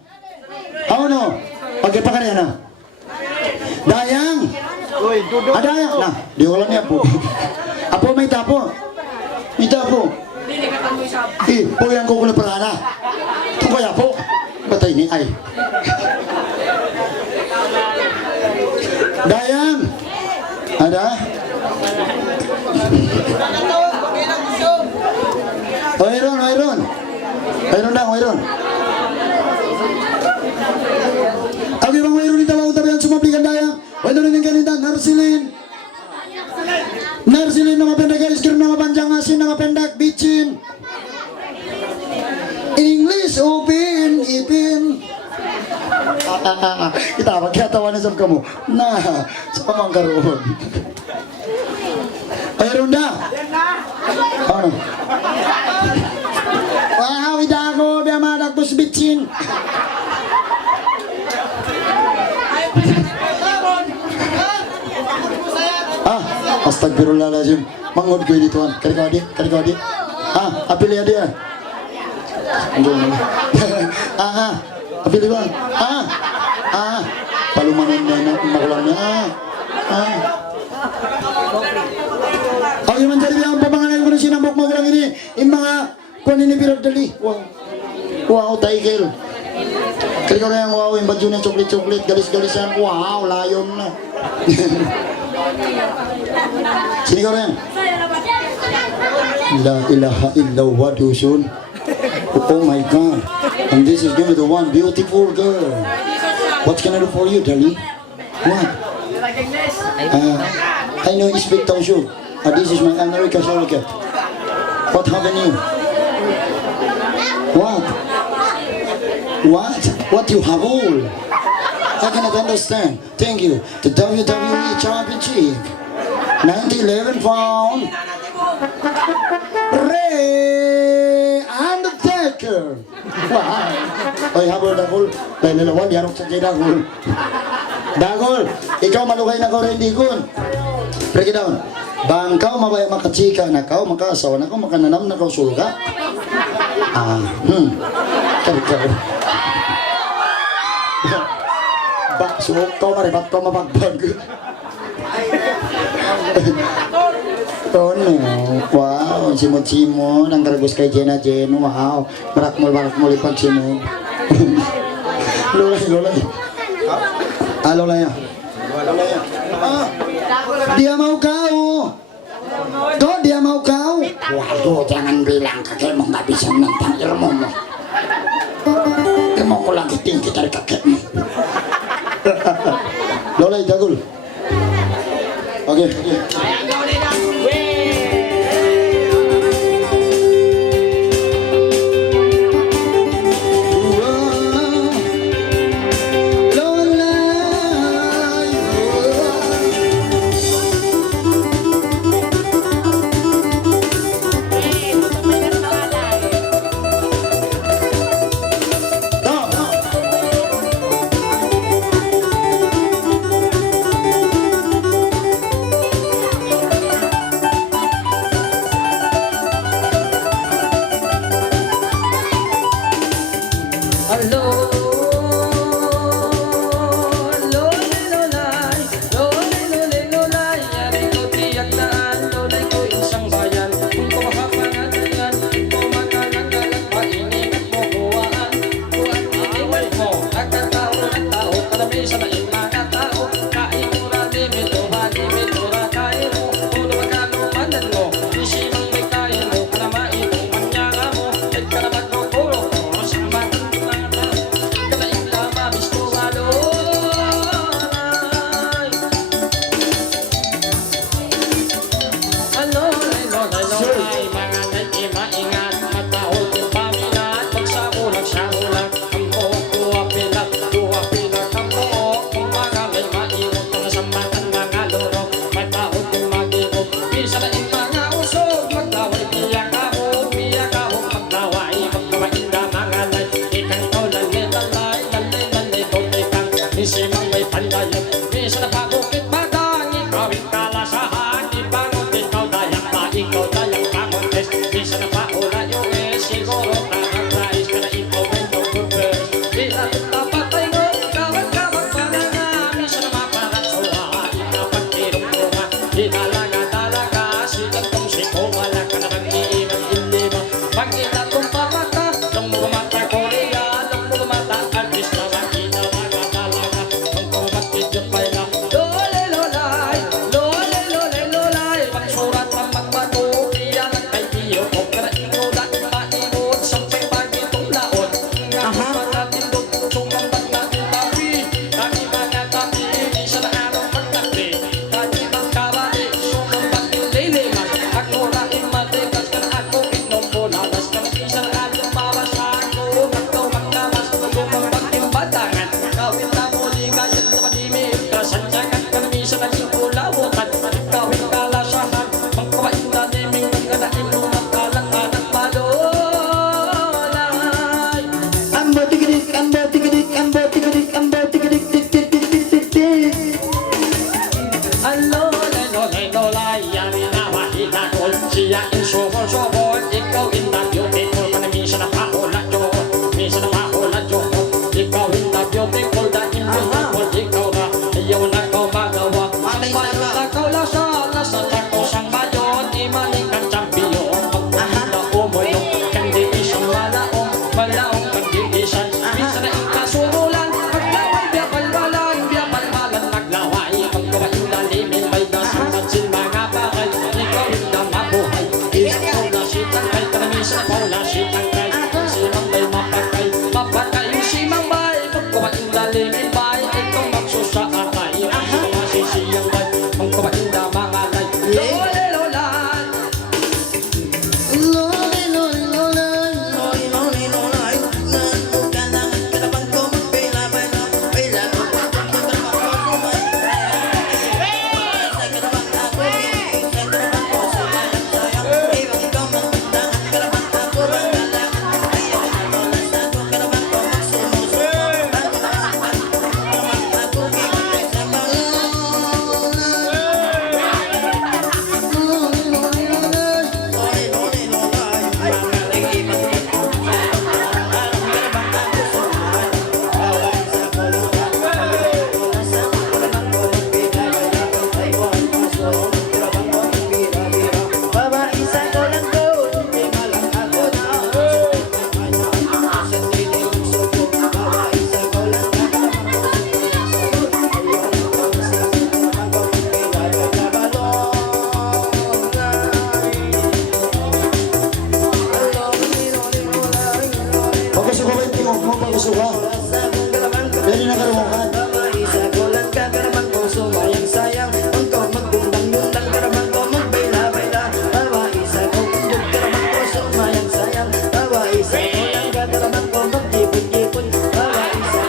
Ako no? Okay pa ka rin na. Dayang! Dayang! Na, di ko lang niya po. Apo, may tapo. May tapo. Po yang ko kuna parana. Ito kaya po. Batay ni ay. Dayang. Ada? Wairon. Wairon na, wairon. Agi bang wairon ito lang tabi ang sumablikan dayang. Wairon yung ganita, narsilin. Narsilin na mapendak, iskrim na mapanjang asin na mapendak, bitchin. English, upin, ipin. Kita magkatawanan sa kamu. Nah, sa pamangkaroon. Ay, Ronda. Ano? Wow, ida ako, biya madagpos bitchin. Astagfirullahaladzim. Mangod ko dito. Karikawadi. Apili dia. Apili ba? Palumanan na makulang niya. Ang iman dali ang pamangalan ko na sinambok magulang ini. Yung mga kuwan ini birag dali. Wow, taigil. Karikaw na yung wow, yung badyo na chocolate, galis-galisan. Wow, layon na. Sini kau yang La ilaha illallah dusun. Oh my God. And this is gonna be the one beautiful girl. What can I do for you, darling? What? I know you speak Taushu. This is my America Shuriken. What happened you? What? What? What you have all? I cannot understand. Thank you. The WWE Championship. 1911 pound. Ray Undertaker. Wow. Oy, habol dagol. Dahil nalawan, yarok sa kay dagol. Dagol, ikaw malugay na ko rin digon. Break it down. Bang kau mabaya makachika na kau, makasawa na kau, makananam na kau sulga. Kau. Bak suok kau maribat kau mabagbag. Oh no, wow, simon-simon, ang karagos kay Jenna Jen, wow, barak-mul ipag simon. Lolay. Lolay ya. Dia mau kau. Kau dia mau kau. Waduh, jangan bilang kakekmu nggak bisa menentang ilmumu. Ilmuku lagi tinggi dari kakekmu. Lolay dagul. Oke. Malaong kang gigisan, bisa na Puso ka. Pwede na karumakan. Babae sa kulang ka, karamang ko sumayang-sayang. Ang ko magdundang-dundang, karamang ko magbayla-bayla. Babae sa kulang, karamang ko sumayang-sayang. Babae sa kulang ka, karamang ko magjipon-jipon. Babae sa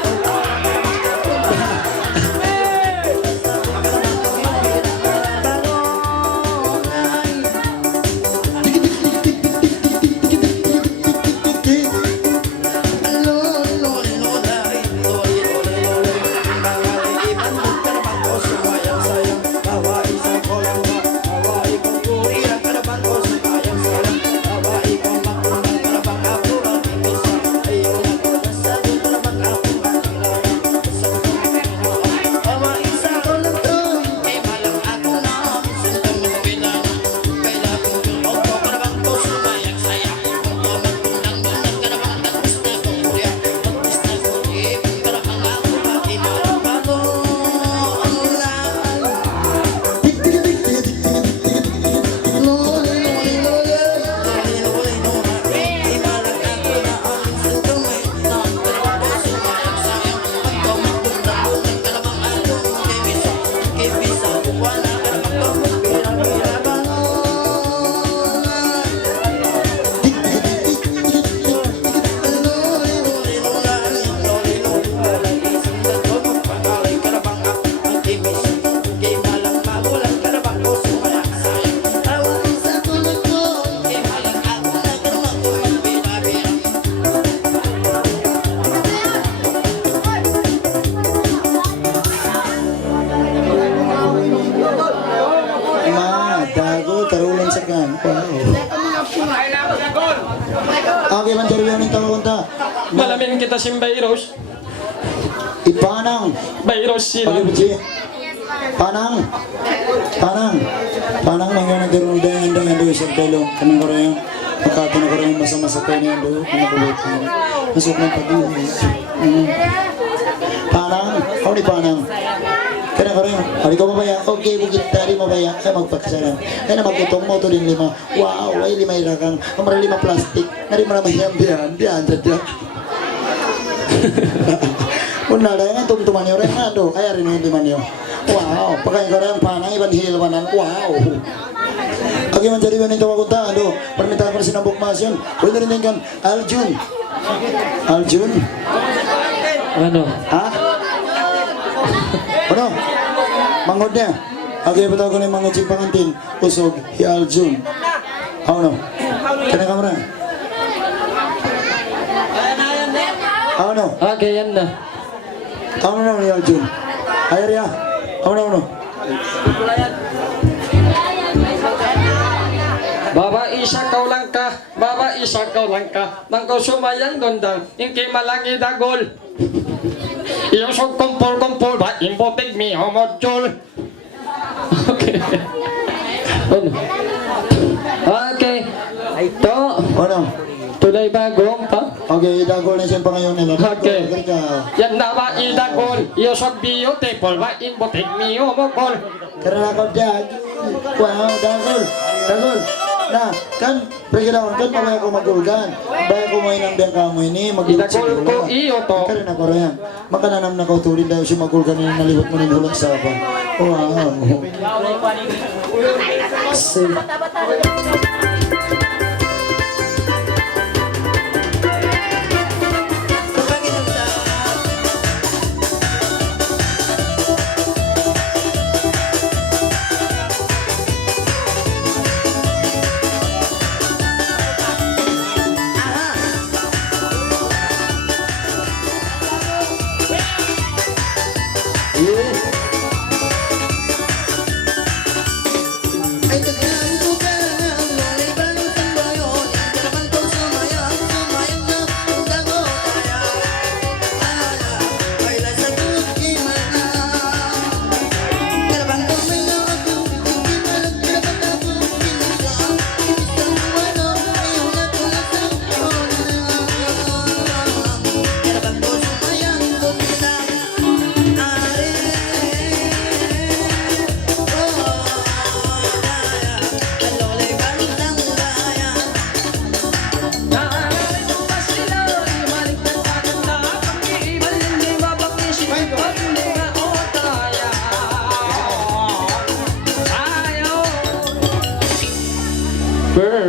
Dago, tarulan sa kan. Wow. Okay, man interview ng tawagunta. Malamin kita si Bayros. Ipanang. Bayros sila. Okay, Buchi. Panang. Panang. Panang nang yan ang darundayan doon yung isang telo. Kanang ko rin. Makatan ko rin masa-masa tayo niyan doon. Kanakulit ko. Masuk ng pag-uwi. Panang. Ako ni Panang. Kaya ko rin, hari ko mabaya, okay, bukit dari mabaya, ay magpagkasalan. Kaya na magutong mo to din 5. Wow, ay 5 irakang, kamara 5 plastic, nari mo naman yan, diyan, dyan. Una, dahil nga tumtuman nyo rin nga do, kaya rin yung 5 nyo. Wow, pagkain ko rin, panang iban hilwanan, wow. Agi man jadi man ito wakunta, do, permintaan ko rin sinambok mas yun. Pwede rin din kan, Aljun. Aljun? Ano? Ha? Ano? Mangod niya. Okay, patawag ko na yung mangod si Pangantin. Usog, si Aljun. Ano? Kaya kamera. Ano? Okay, yan na. Ano na ni Aljun? Ayar ya. Ano? Baba isa kau lang ka, baba isa kau lang ka. Nang kau sumayang dondang, ingki malangi dagol. Yung so kumpul-kumpul, ba impotig mi homodjol. Okay. Ano? Okay. Ito. Ano? Tulay bagong pa. Okay, idagol na siyang pangayon nila. Okay. Yan na ba idagol? Yung so beautiful, ba impotig mi homodjol. Karena kau dagol. Wow, dagol. Nah, kan pergerakan kan pamaya ko magulgan. Baya ko mo inang biang kamu ini magulgan Idagol ko iyo to. Karena ko rin. Maka nanam na kau tulin dahil si magulgan yung nalibot mo ng hulang sapa. Wow.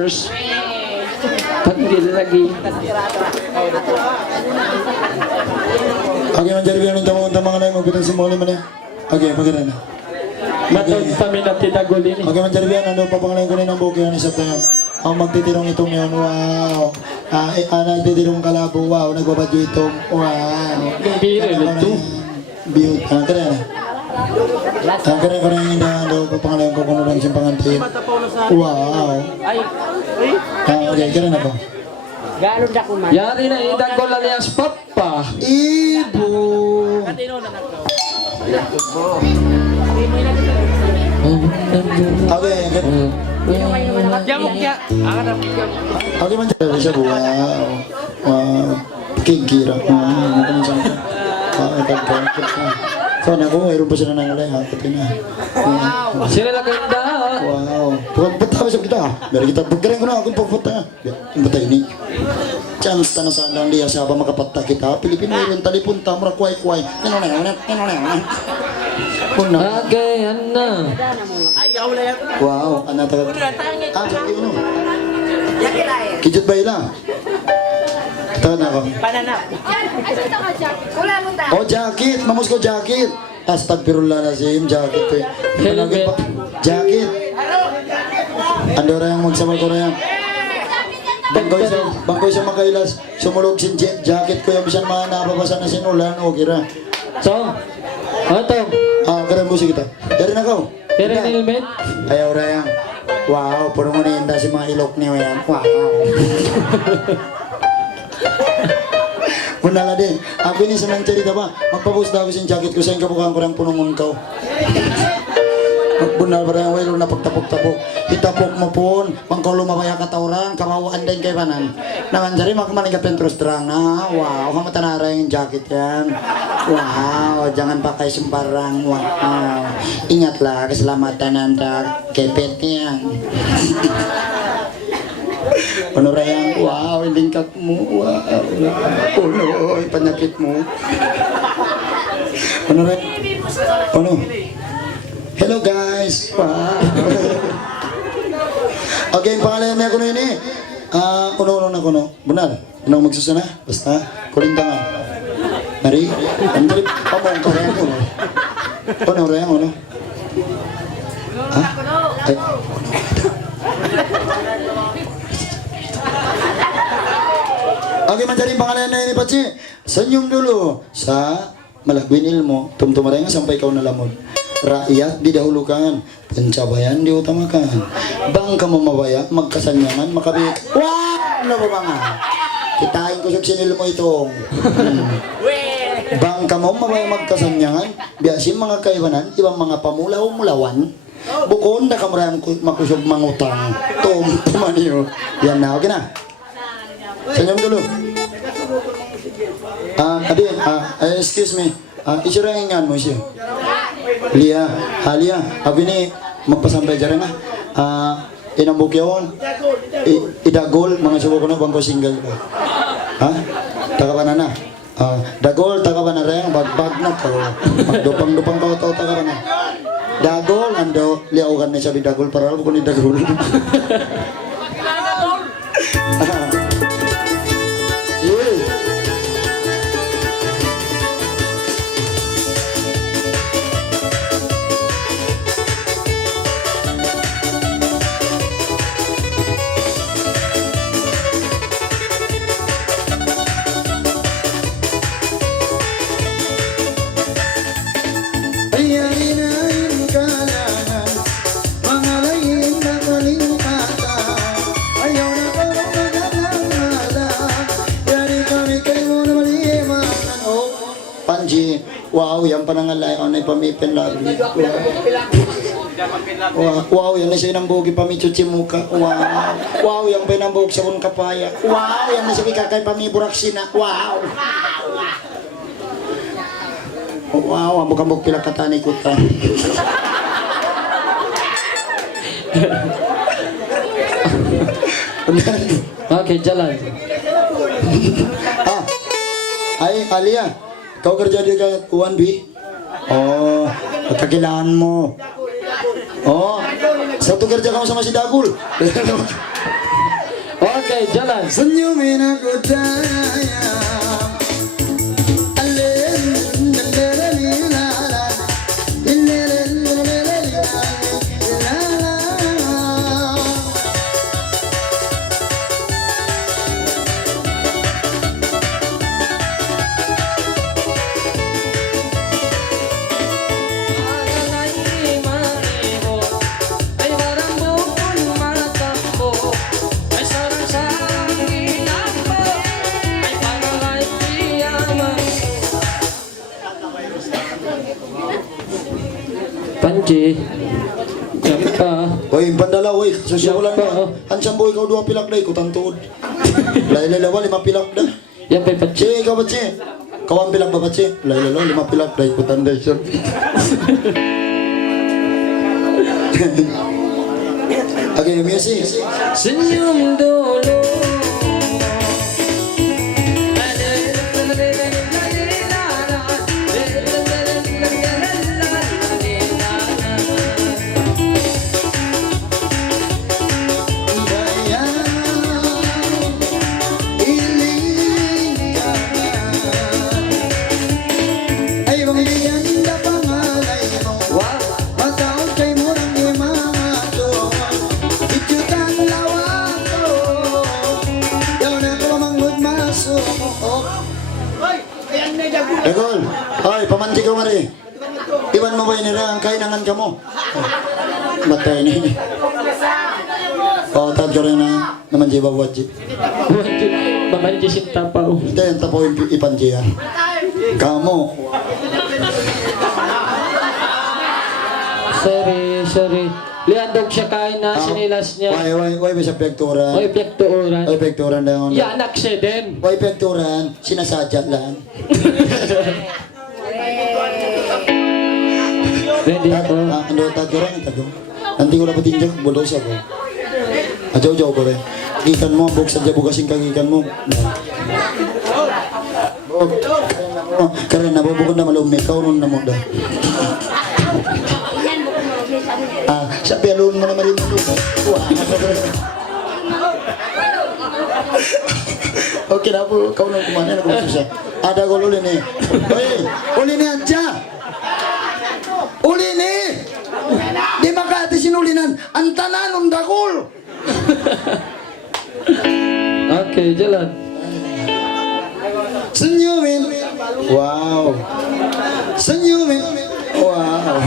nurse. Tanggil lagi. Okay, manjari bilang tamang na yung magbitan si Molly man eh. Okay, pagkira na. Matod kami na tinagol ini. Okay, manjari bilang nandun pa pangalain ko na ng buki ang isap tayo. Ang magtitirong itong yun, wow. Nagtitirong kalabo, wow. Nagbabadyo itong, wow. Biro ito. Beauty. Kaya na. Kaya ko na yung nandun pa pangalain ko kung ano lang siyang pangantin. Wow. Okay, kaya na po. Yari na idagol alias Papa. Ibo. Okay, okay man dyan siya, wow. Wow. Kikira. So, naku, mayroon pa sila ng alay, ha? Pati na. Sila lang ganda. Wow. Pagpunta sa kita. Meron kita. Pagkarin ko na akong pagpunta. Yung batay ni. Chance ta na saan lang liya siya ba makapatta kita. Pilipino yun, talipunta, mura kway-kway. Una. Okay, ano? Wow, anak tagal. Jackie ano? Kijut ba ila? Tagal na ako. Oh, jacket. Mamos ko jacket. Astagfirullah nazim, jacket ko. Helmet. Jacket. Andora yang magsama ko na yan. Bangkoy sa makailas. Sumulog si jacket ko yung bisan mga napapasa na sinulan. O, kira. So, ano? Kira musik kita. Dari na ko. Pero helmet? Ayaw na yan. Wow, puro mo niinda si mga ilok niyo yan. Wow. Punala din. Ako ni sa nang charita ba? Magpapost daw ko sa jacket ko sa yung kabukaan ko ng punong unkaw. Magbunal pa rin, wala na pagtapok-tapok. Itapok mo po, pangkaw lumabaya katauran, kamawaan din kay panan. Naman dyan, magmanigat yung trustrang na. Wow, kamatanara yung jacket yan. Wow, jangan pakai sembarang. Wow, ingatlah keselamatan Anda, kepet yan. Ano rayang, wow, yung lingkap mo, wow. Ano, penyakit mo. Ano rayang, ano? Hello guys! Wow. Okay, pangalan niya ko na yun eh. Kuno na kuno. Benar, ano magsusana? Basta, kulintangan. Nari, nari, pamong ka rayang kuno. Ano rayang, ano? Ha? Ay. Okay, manjari pangalan na ini Paci. Senyum dulu sa malakwin ilmu. Tumtumaray nga sampai kau nalamod. Rakyat didahulukan, pencapaian diutamakan. Bangka mamabaya, magkasanyangan, makabit. Wah, ano ba mga? Kitain ko sa sinilmo itong. Bangka mamabaya, magkasanyangan, biasin mga kaibanan, ibang mga pamulaw-mulawan. Bukon na kamarang makusog mangutang. Tumaniyo. Yan na, okay na. Senyum dulu. Adik, excuse me. Isirahingan mo siya. Lia, Halia, abi ni magpasampay dyan nga. Inambok yawon. Idagol, mga subo ko na bangko single ko. Ha? Taka ba na? Dagol, taka ba na rin? Bagbag na ko. Magdupang-dupang ko ito, taka ba na? Dagol, ando, liawakan na sabi dagol, para ako ni dagol. Wow, yan pa nangalay. Ano yung pamipin lagi. Wow, yan na siya ng bugi pamichuchi muka. Wow. Wow, yan pa ng bugi sa mong kapaya. Wow, yan na siya kakay pamiburaksina. Wow. Wow, ang bukambok pila katani ko ta. Okay, jalan. Ay, Alia. Kau kerja di Uwan Bi? Oh, kakilaan mo. Oh, satu kerja kamu sama si Dagul. Okay, jalan. Senyumin aku daya. Ay parang bukol mata mo. Ay sarang sa ilang mo. Ay parang ay piyama. Panji. Kampa. Oy, bandala, oy. Susulan Yan pa, mo. oh. Hansang boy, ikaw 2 pilak na, ikaw tantuod. Lailalawa, 5 pilak na. Yan pa'y Panji. Che, ikaw ba, Che? Kawang pilak ba ba, Che? Lailalawa, 5 pilak na, ikaw tanday siya. Okay, music. Senyum dulu. Ay, bang ganda pangalay mo. Wow. Mataon kay murang di mamato. Ityutan lawa ko. Yaw na ko manggod maso. Egol, ay, pamanti ka mari. Iwan mo ba yun nila ang kainangan ka mo? Matay na yun. O, tad ka rin na naman di ba wadji? Pamanji sinta pa. Ito yung tapo ipanji yan. Kamo. Sorry. Liandog siya kain na sinilas niya. Why ba sa pekturan? Oy, piyaktuuran. Why pekturan na yun? Ya, anak siya din. Why pekturan? Sinasadya lang. Ready po. Ando tagyarang ito. Nanti ko dapat tinjak, bodoh siya ko. Jauh-jauh ko rin. Gikan mo, buksan dyan bugasing kagikan mo. Karena nabubukod na malumik, kaunon na mo da. Sa pialun mo naman rin mo. Okay na po, kaunon kumana na kung siya. Ada ko ulin eh. Oye, ulin eh anca. Ulin eh. Di makati sinulinan. Ang tanan ng dakol. Okay, jalan. Senyumin. Wow. Senyumin. Wow.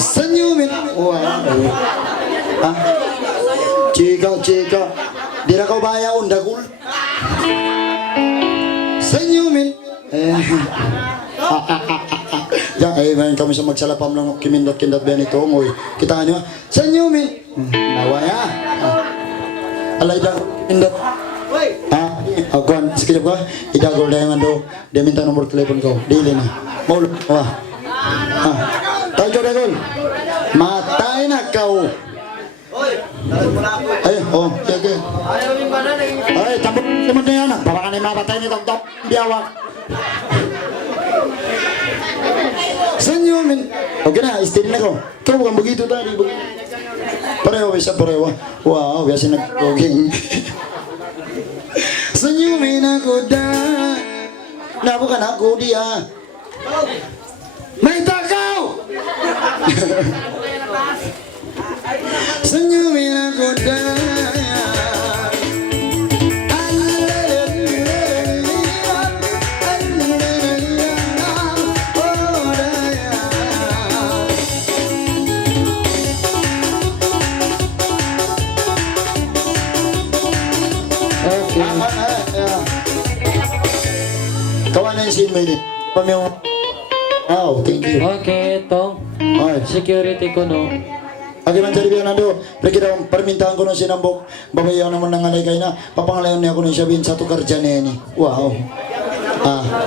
Senyumin. Wow. Ah. Chika. Di na kau baya undagul. Senyumin. Ya, main kami sa magsalapam lang kimindot-kindot ba nito ngoy. Kita nyo. Senyumin. Nawaya. Alay daw indot. Akuan, sekejap ko. Idagol na yung ando. Dia minta nomor telepon ko. Dili na. Maul. Wah. Tayo dagol. Matay na kau. Ay, oh, sige. Ay, tambok naman na yan. Para ka na mapatay ni Tok Tok. Biawak. Senyumin. Okay na, steady na ko. Ikaw bukan begitu tadi. Pareho, bisa pareho. Wow, biasa nag-oging. Senyumin aku dah. Nah, bukan aku dia. Minta kau. Senyumin aku dah. Kawan na yung scene mo ini. Pamiyong. Wow, thank you. Okay, ito. Ay. Security ko, no? Agi man jari biyan nando. Pergi daw permintaan ko ng sinambok. Babayaw naman ng alay kay na. Papangalayon niya ako ng sabihin satu kerja niya ini. Wow.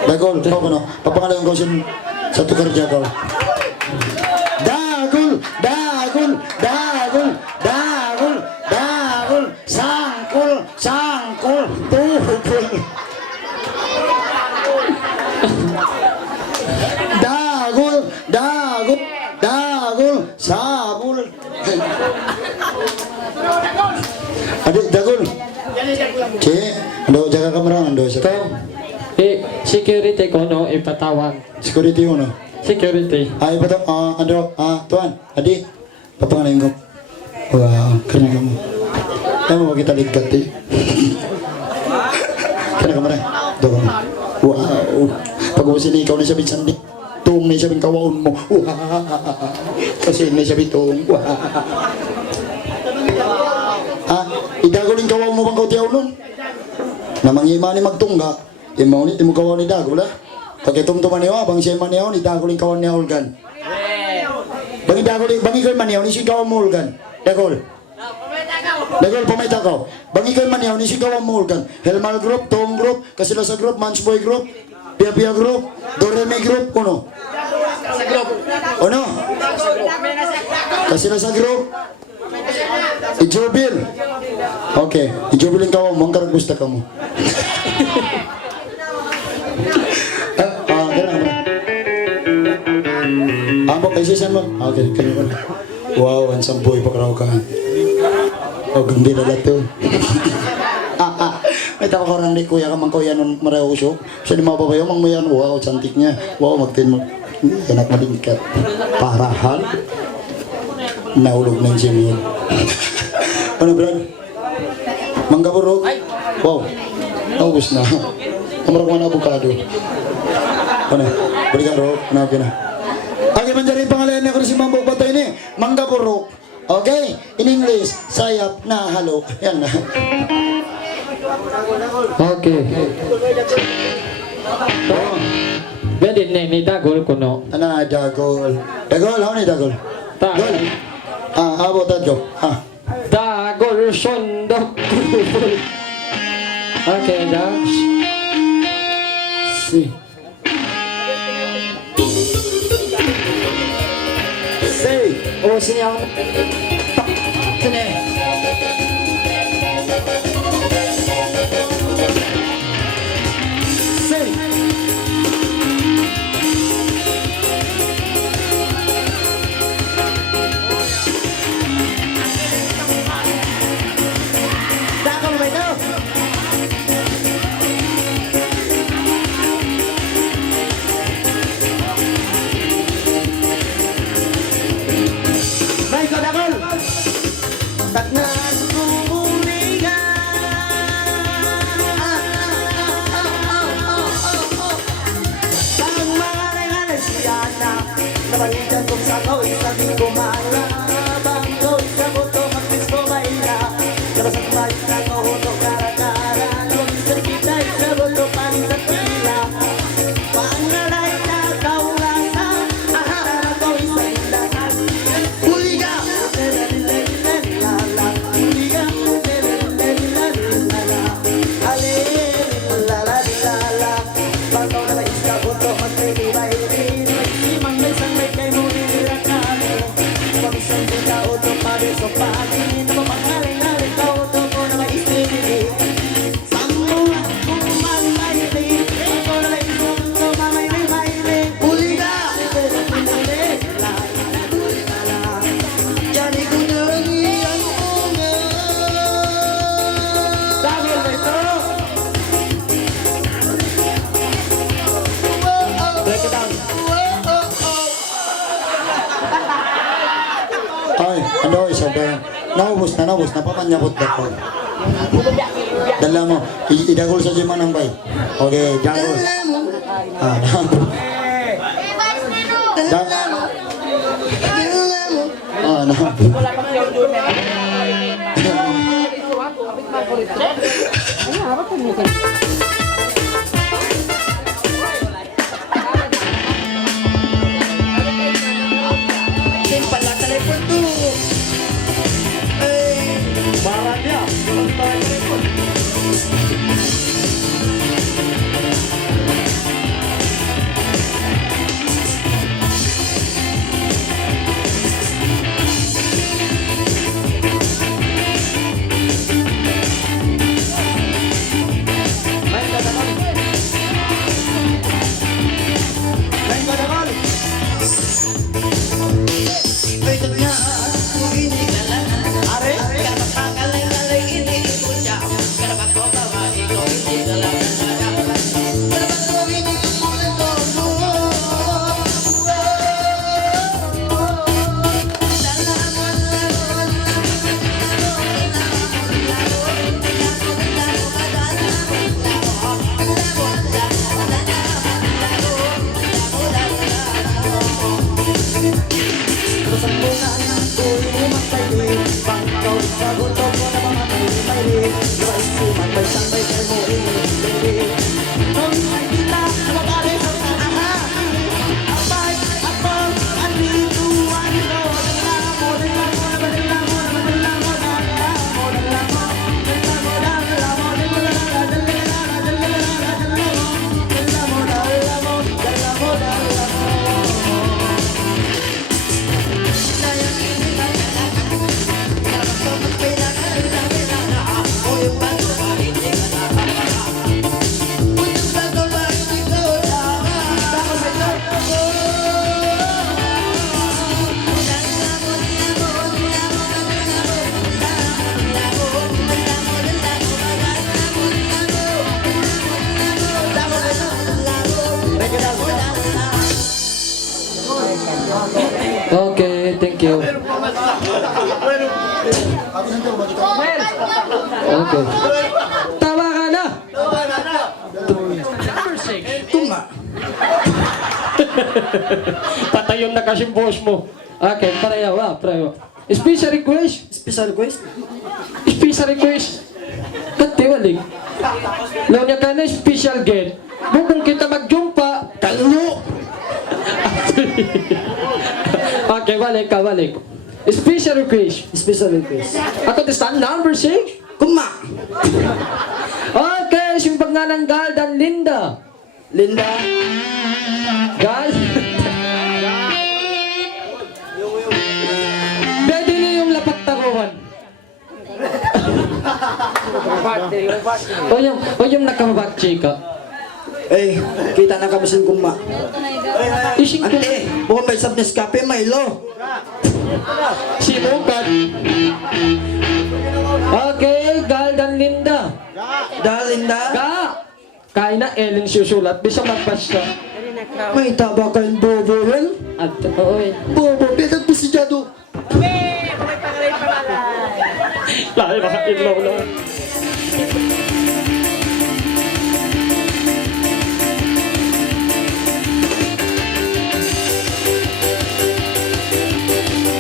Dagol. Kau ko no. Papangalayon ko sin satu kerja kau. Dagol. Sangkul. Tuhul. Dagul, sabul. Adik, dagol. Che, ando jaga kamera, ando sa. Security ko no, ipatawag. Security mo no. Security. Ay, tuan, adik. Papangalain ko. Wow, keren kamu. Kamu mau kita lihat eh. Kena kamera. Doon. Wow. Pag sini ikaw na sabi sandi. Tuong na sabi kawaon mo. Wow. Kasi na sabi tuong. Wow. Idagolin kawaon mo bang kautiaw nun? Namangima ni magtungga. Imaunit mo kawaon ni Dago la. Pag itumtuman niyo, bang siya man niyo, idagolin kawaon ni Olgan. Bang idagolin, bang ikol man niyo, ni siya kawaon mo Olgan. Dagol. Dagol, pamay takaw. Bang ikol man niyo, ni siya kawaon mo Olgan. Helmal Group, Tom Group, Kasilasa Group, Manchboy Group, Pia Group, Doreme Group, kuno. Ono? Kasilasa Group. Ijubil. Okay, ijubilin ka mo, mangkarag gusto ka mo. Ambok kay sisan mo. Okay, kanina. Wow, ang samboy pa karaw ka. Oh, gandi na lato. May tao ka rin di kuya ka mang kuya nun maraw usok. Siya di mababayo mang mayan. Wow, cantik niya. Wow, magtin mo. Anak malingkat. Parahan. Naulog ng simil. Ano Brad? Mangga burog? Wow. Naubos na. Amarok mo na avocado. Ano? Balikan ro. Hanapin na. Okay, manjari pangalan niya ko si Mambo Batay ni. Mangga burog. Okay? In English, sayap na halo. Yan na. Okay. Pwede ni Dagol ko no. Ano, Dagol. Dagol, how ni Dagol? Dagol. Abo Dagol. Dagol sondok. Okay, Dax. Si. Say. Oh, sinyang. Sini. Say. Dagol ba ito? Baik, Dagol. Taknan Nabalikan kong sa ko'y sabi ko maarabang ko'y sa buto magpis ko maila Labas ang balik na ko'to karakara Nung sergitay sa buto panis at pila Pangalay na kaulasan Ahara ko'y sa ilahan Huliga! Huliga! Alilalalalala Pagkaw na may isa buto magpilibay-ibay so pagi na mapangalan ka uto ko na maisipin Sambuan kung mamayili Ako na may isang ko mamayili Huliga! Yan ko na lang iyan ko nga Dagol ba ito? Break it down Ay, ano isa ba yan? Naubos na, papanyabot na ko. Dala mo, idagol sa Jiman ng bay. Okay, dagol. Okay, thank you. Okay. Tawa ka na! Kuma. Patayon na kasi boss mo. Okay, pareho. Special request? Special request? Special request. Katiwalig. Lonya ka na special guest. Bukong kita magjumpa. Kalo. Okay, balik. Special request. Special request. Ako stand number 6. Kuma. Okay, simpag nga ng Gal dan Linda. Linda. Gal. Pwede niyo yung lapat takuhan. O yung nakamabat chika. Eh, kita na kami sa kuma. Ising ko. Ante, bukan may sabnes kape, Milo. Simukat. Okay, Gal dan Linda. Linda. Kain na Ellen susulat. Bisa magpasta. May taba kayong bobo rin. At, oy. Bobo, betag busidyado. Lahat baka ilaw lang.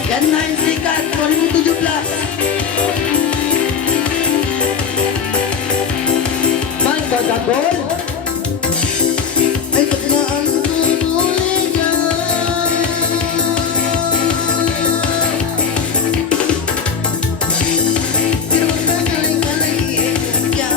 Yan na yung sikat, 2017. Man, kagagol. Ay, pati na ang tutuligan. Pero wag na galing-galing, yan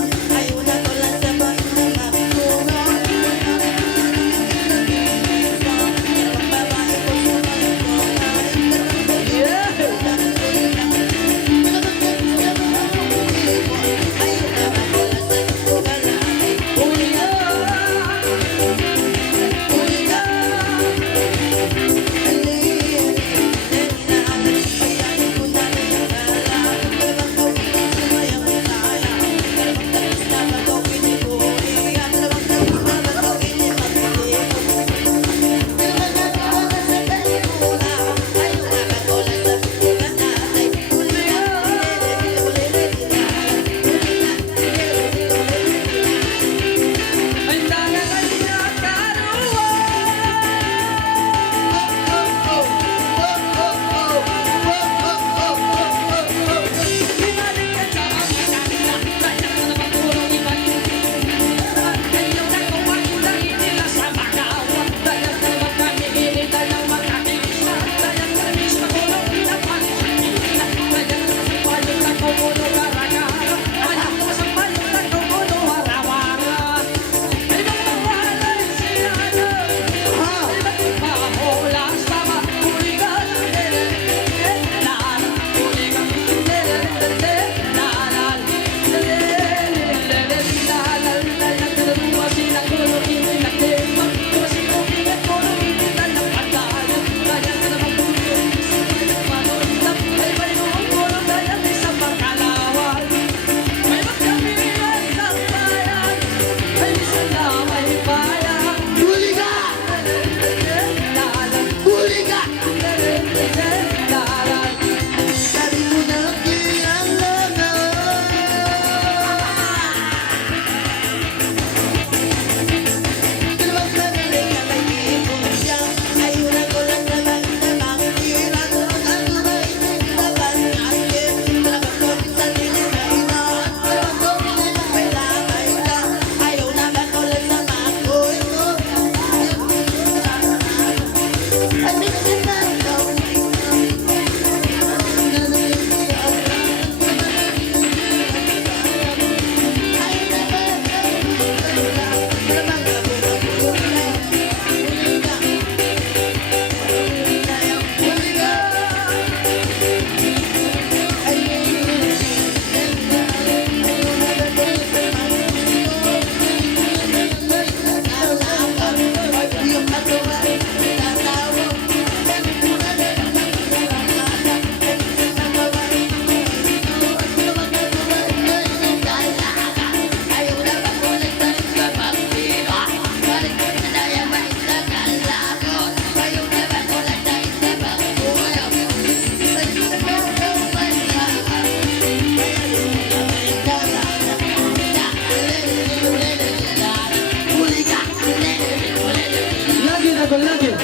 Dagol lagi.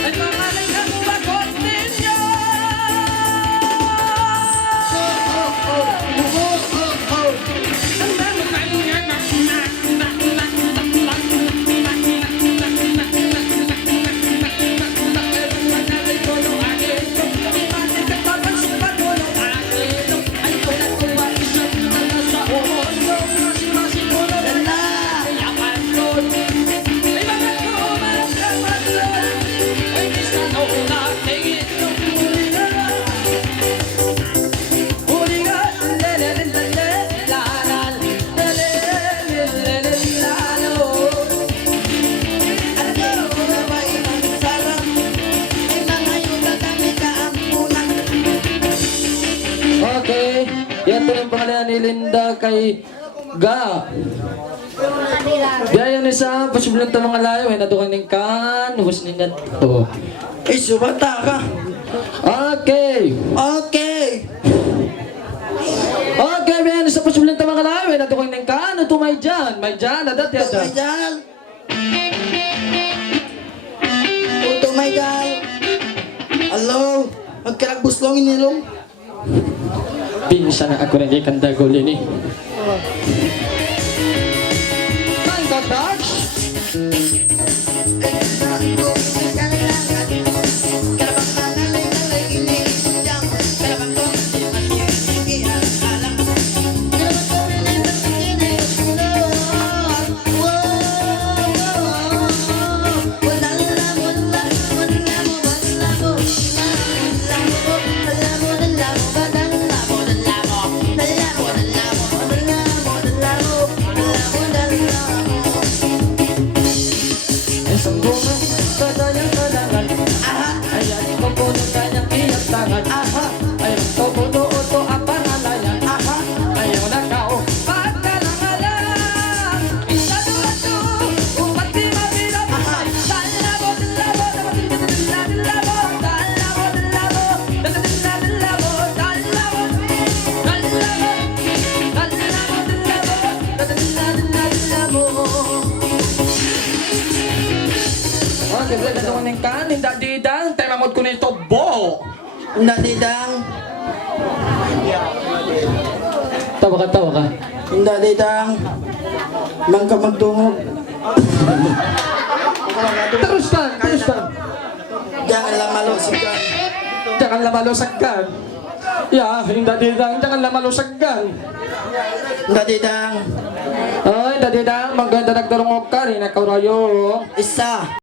Ay pangalan ka mo bakot ninyo. Okay. Yan to yung pangalan ni Linda kay Ga. Diyan ni sa posibleng to mga layo ay natukan ning kan, ubos ning to. Subata ka. Okay. Okay. Okay, man, sa posibleng to mga layo ay natukan ning kan, to may dyan, adat yata. Tumaydal. Tumaydal. Hello. Magkaragbuslong inilong. Pinsa na ako rin ikan dagol ini. Ang kadag! Isang bunga, kadayang kalangan. Ayan, ikukunin kanyang iyang tangan. Ay, magtubuto to ang panalayan. Ayaw na kao, pagkalangalan. Isado-ado, upat di mabinabuhay. Dalabo, dalabo, dalabo, dalabo, dalabo, dalabo, dalabo, okay, wala na naman yung kanin, dadidang, temamot ko na ito, bo! Dadidang. Tawa ka. Dadidang. Mangka magdungog. Terus tan. Jangan lama losikan. Jangan lama lusagkan. Ya, hindi dadidang, jangan lama lusagkan. Dadidang. Ay, dadidang, maganda nagdarungog ka rin, ikaw rayo. Isa.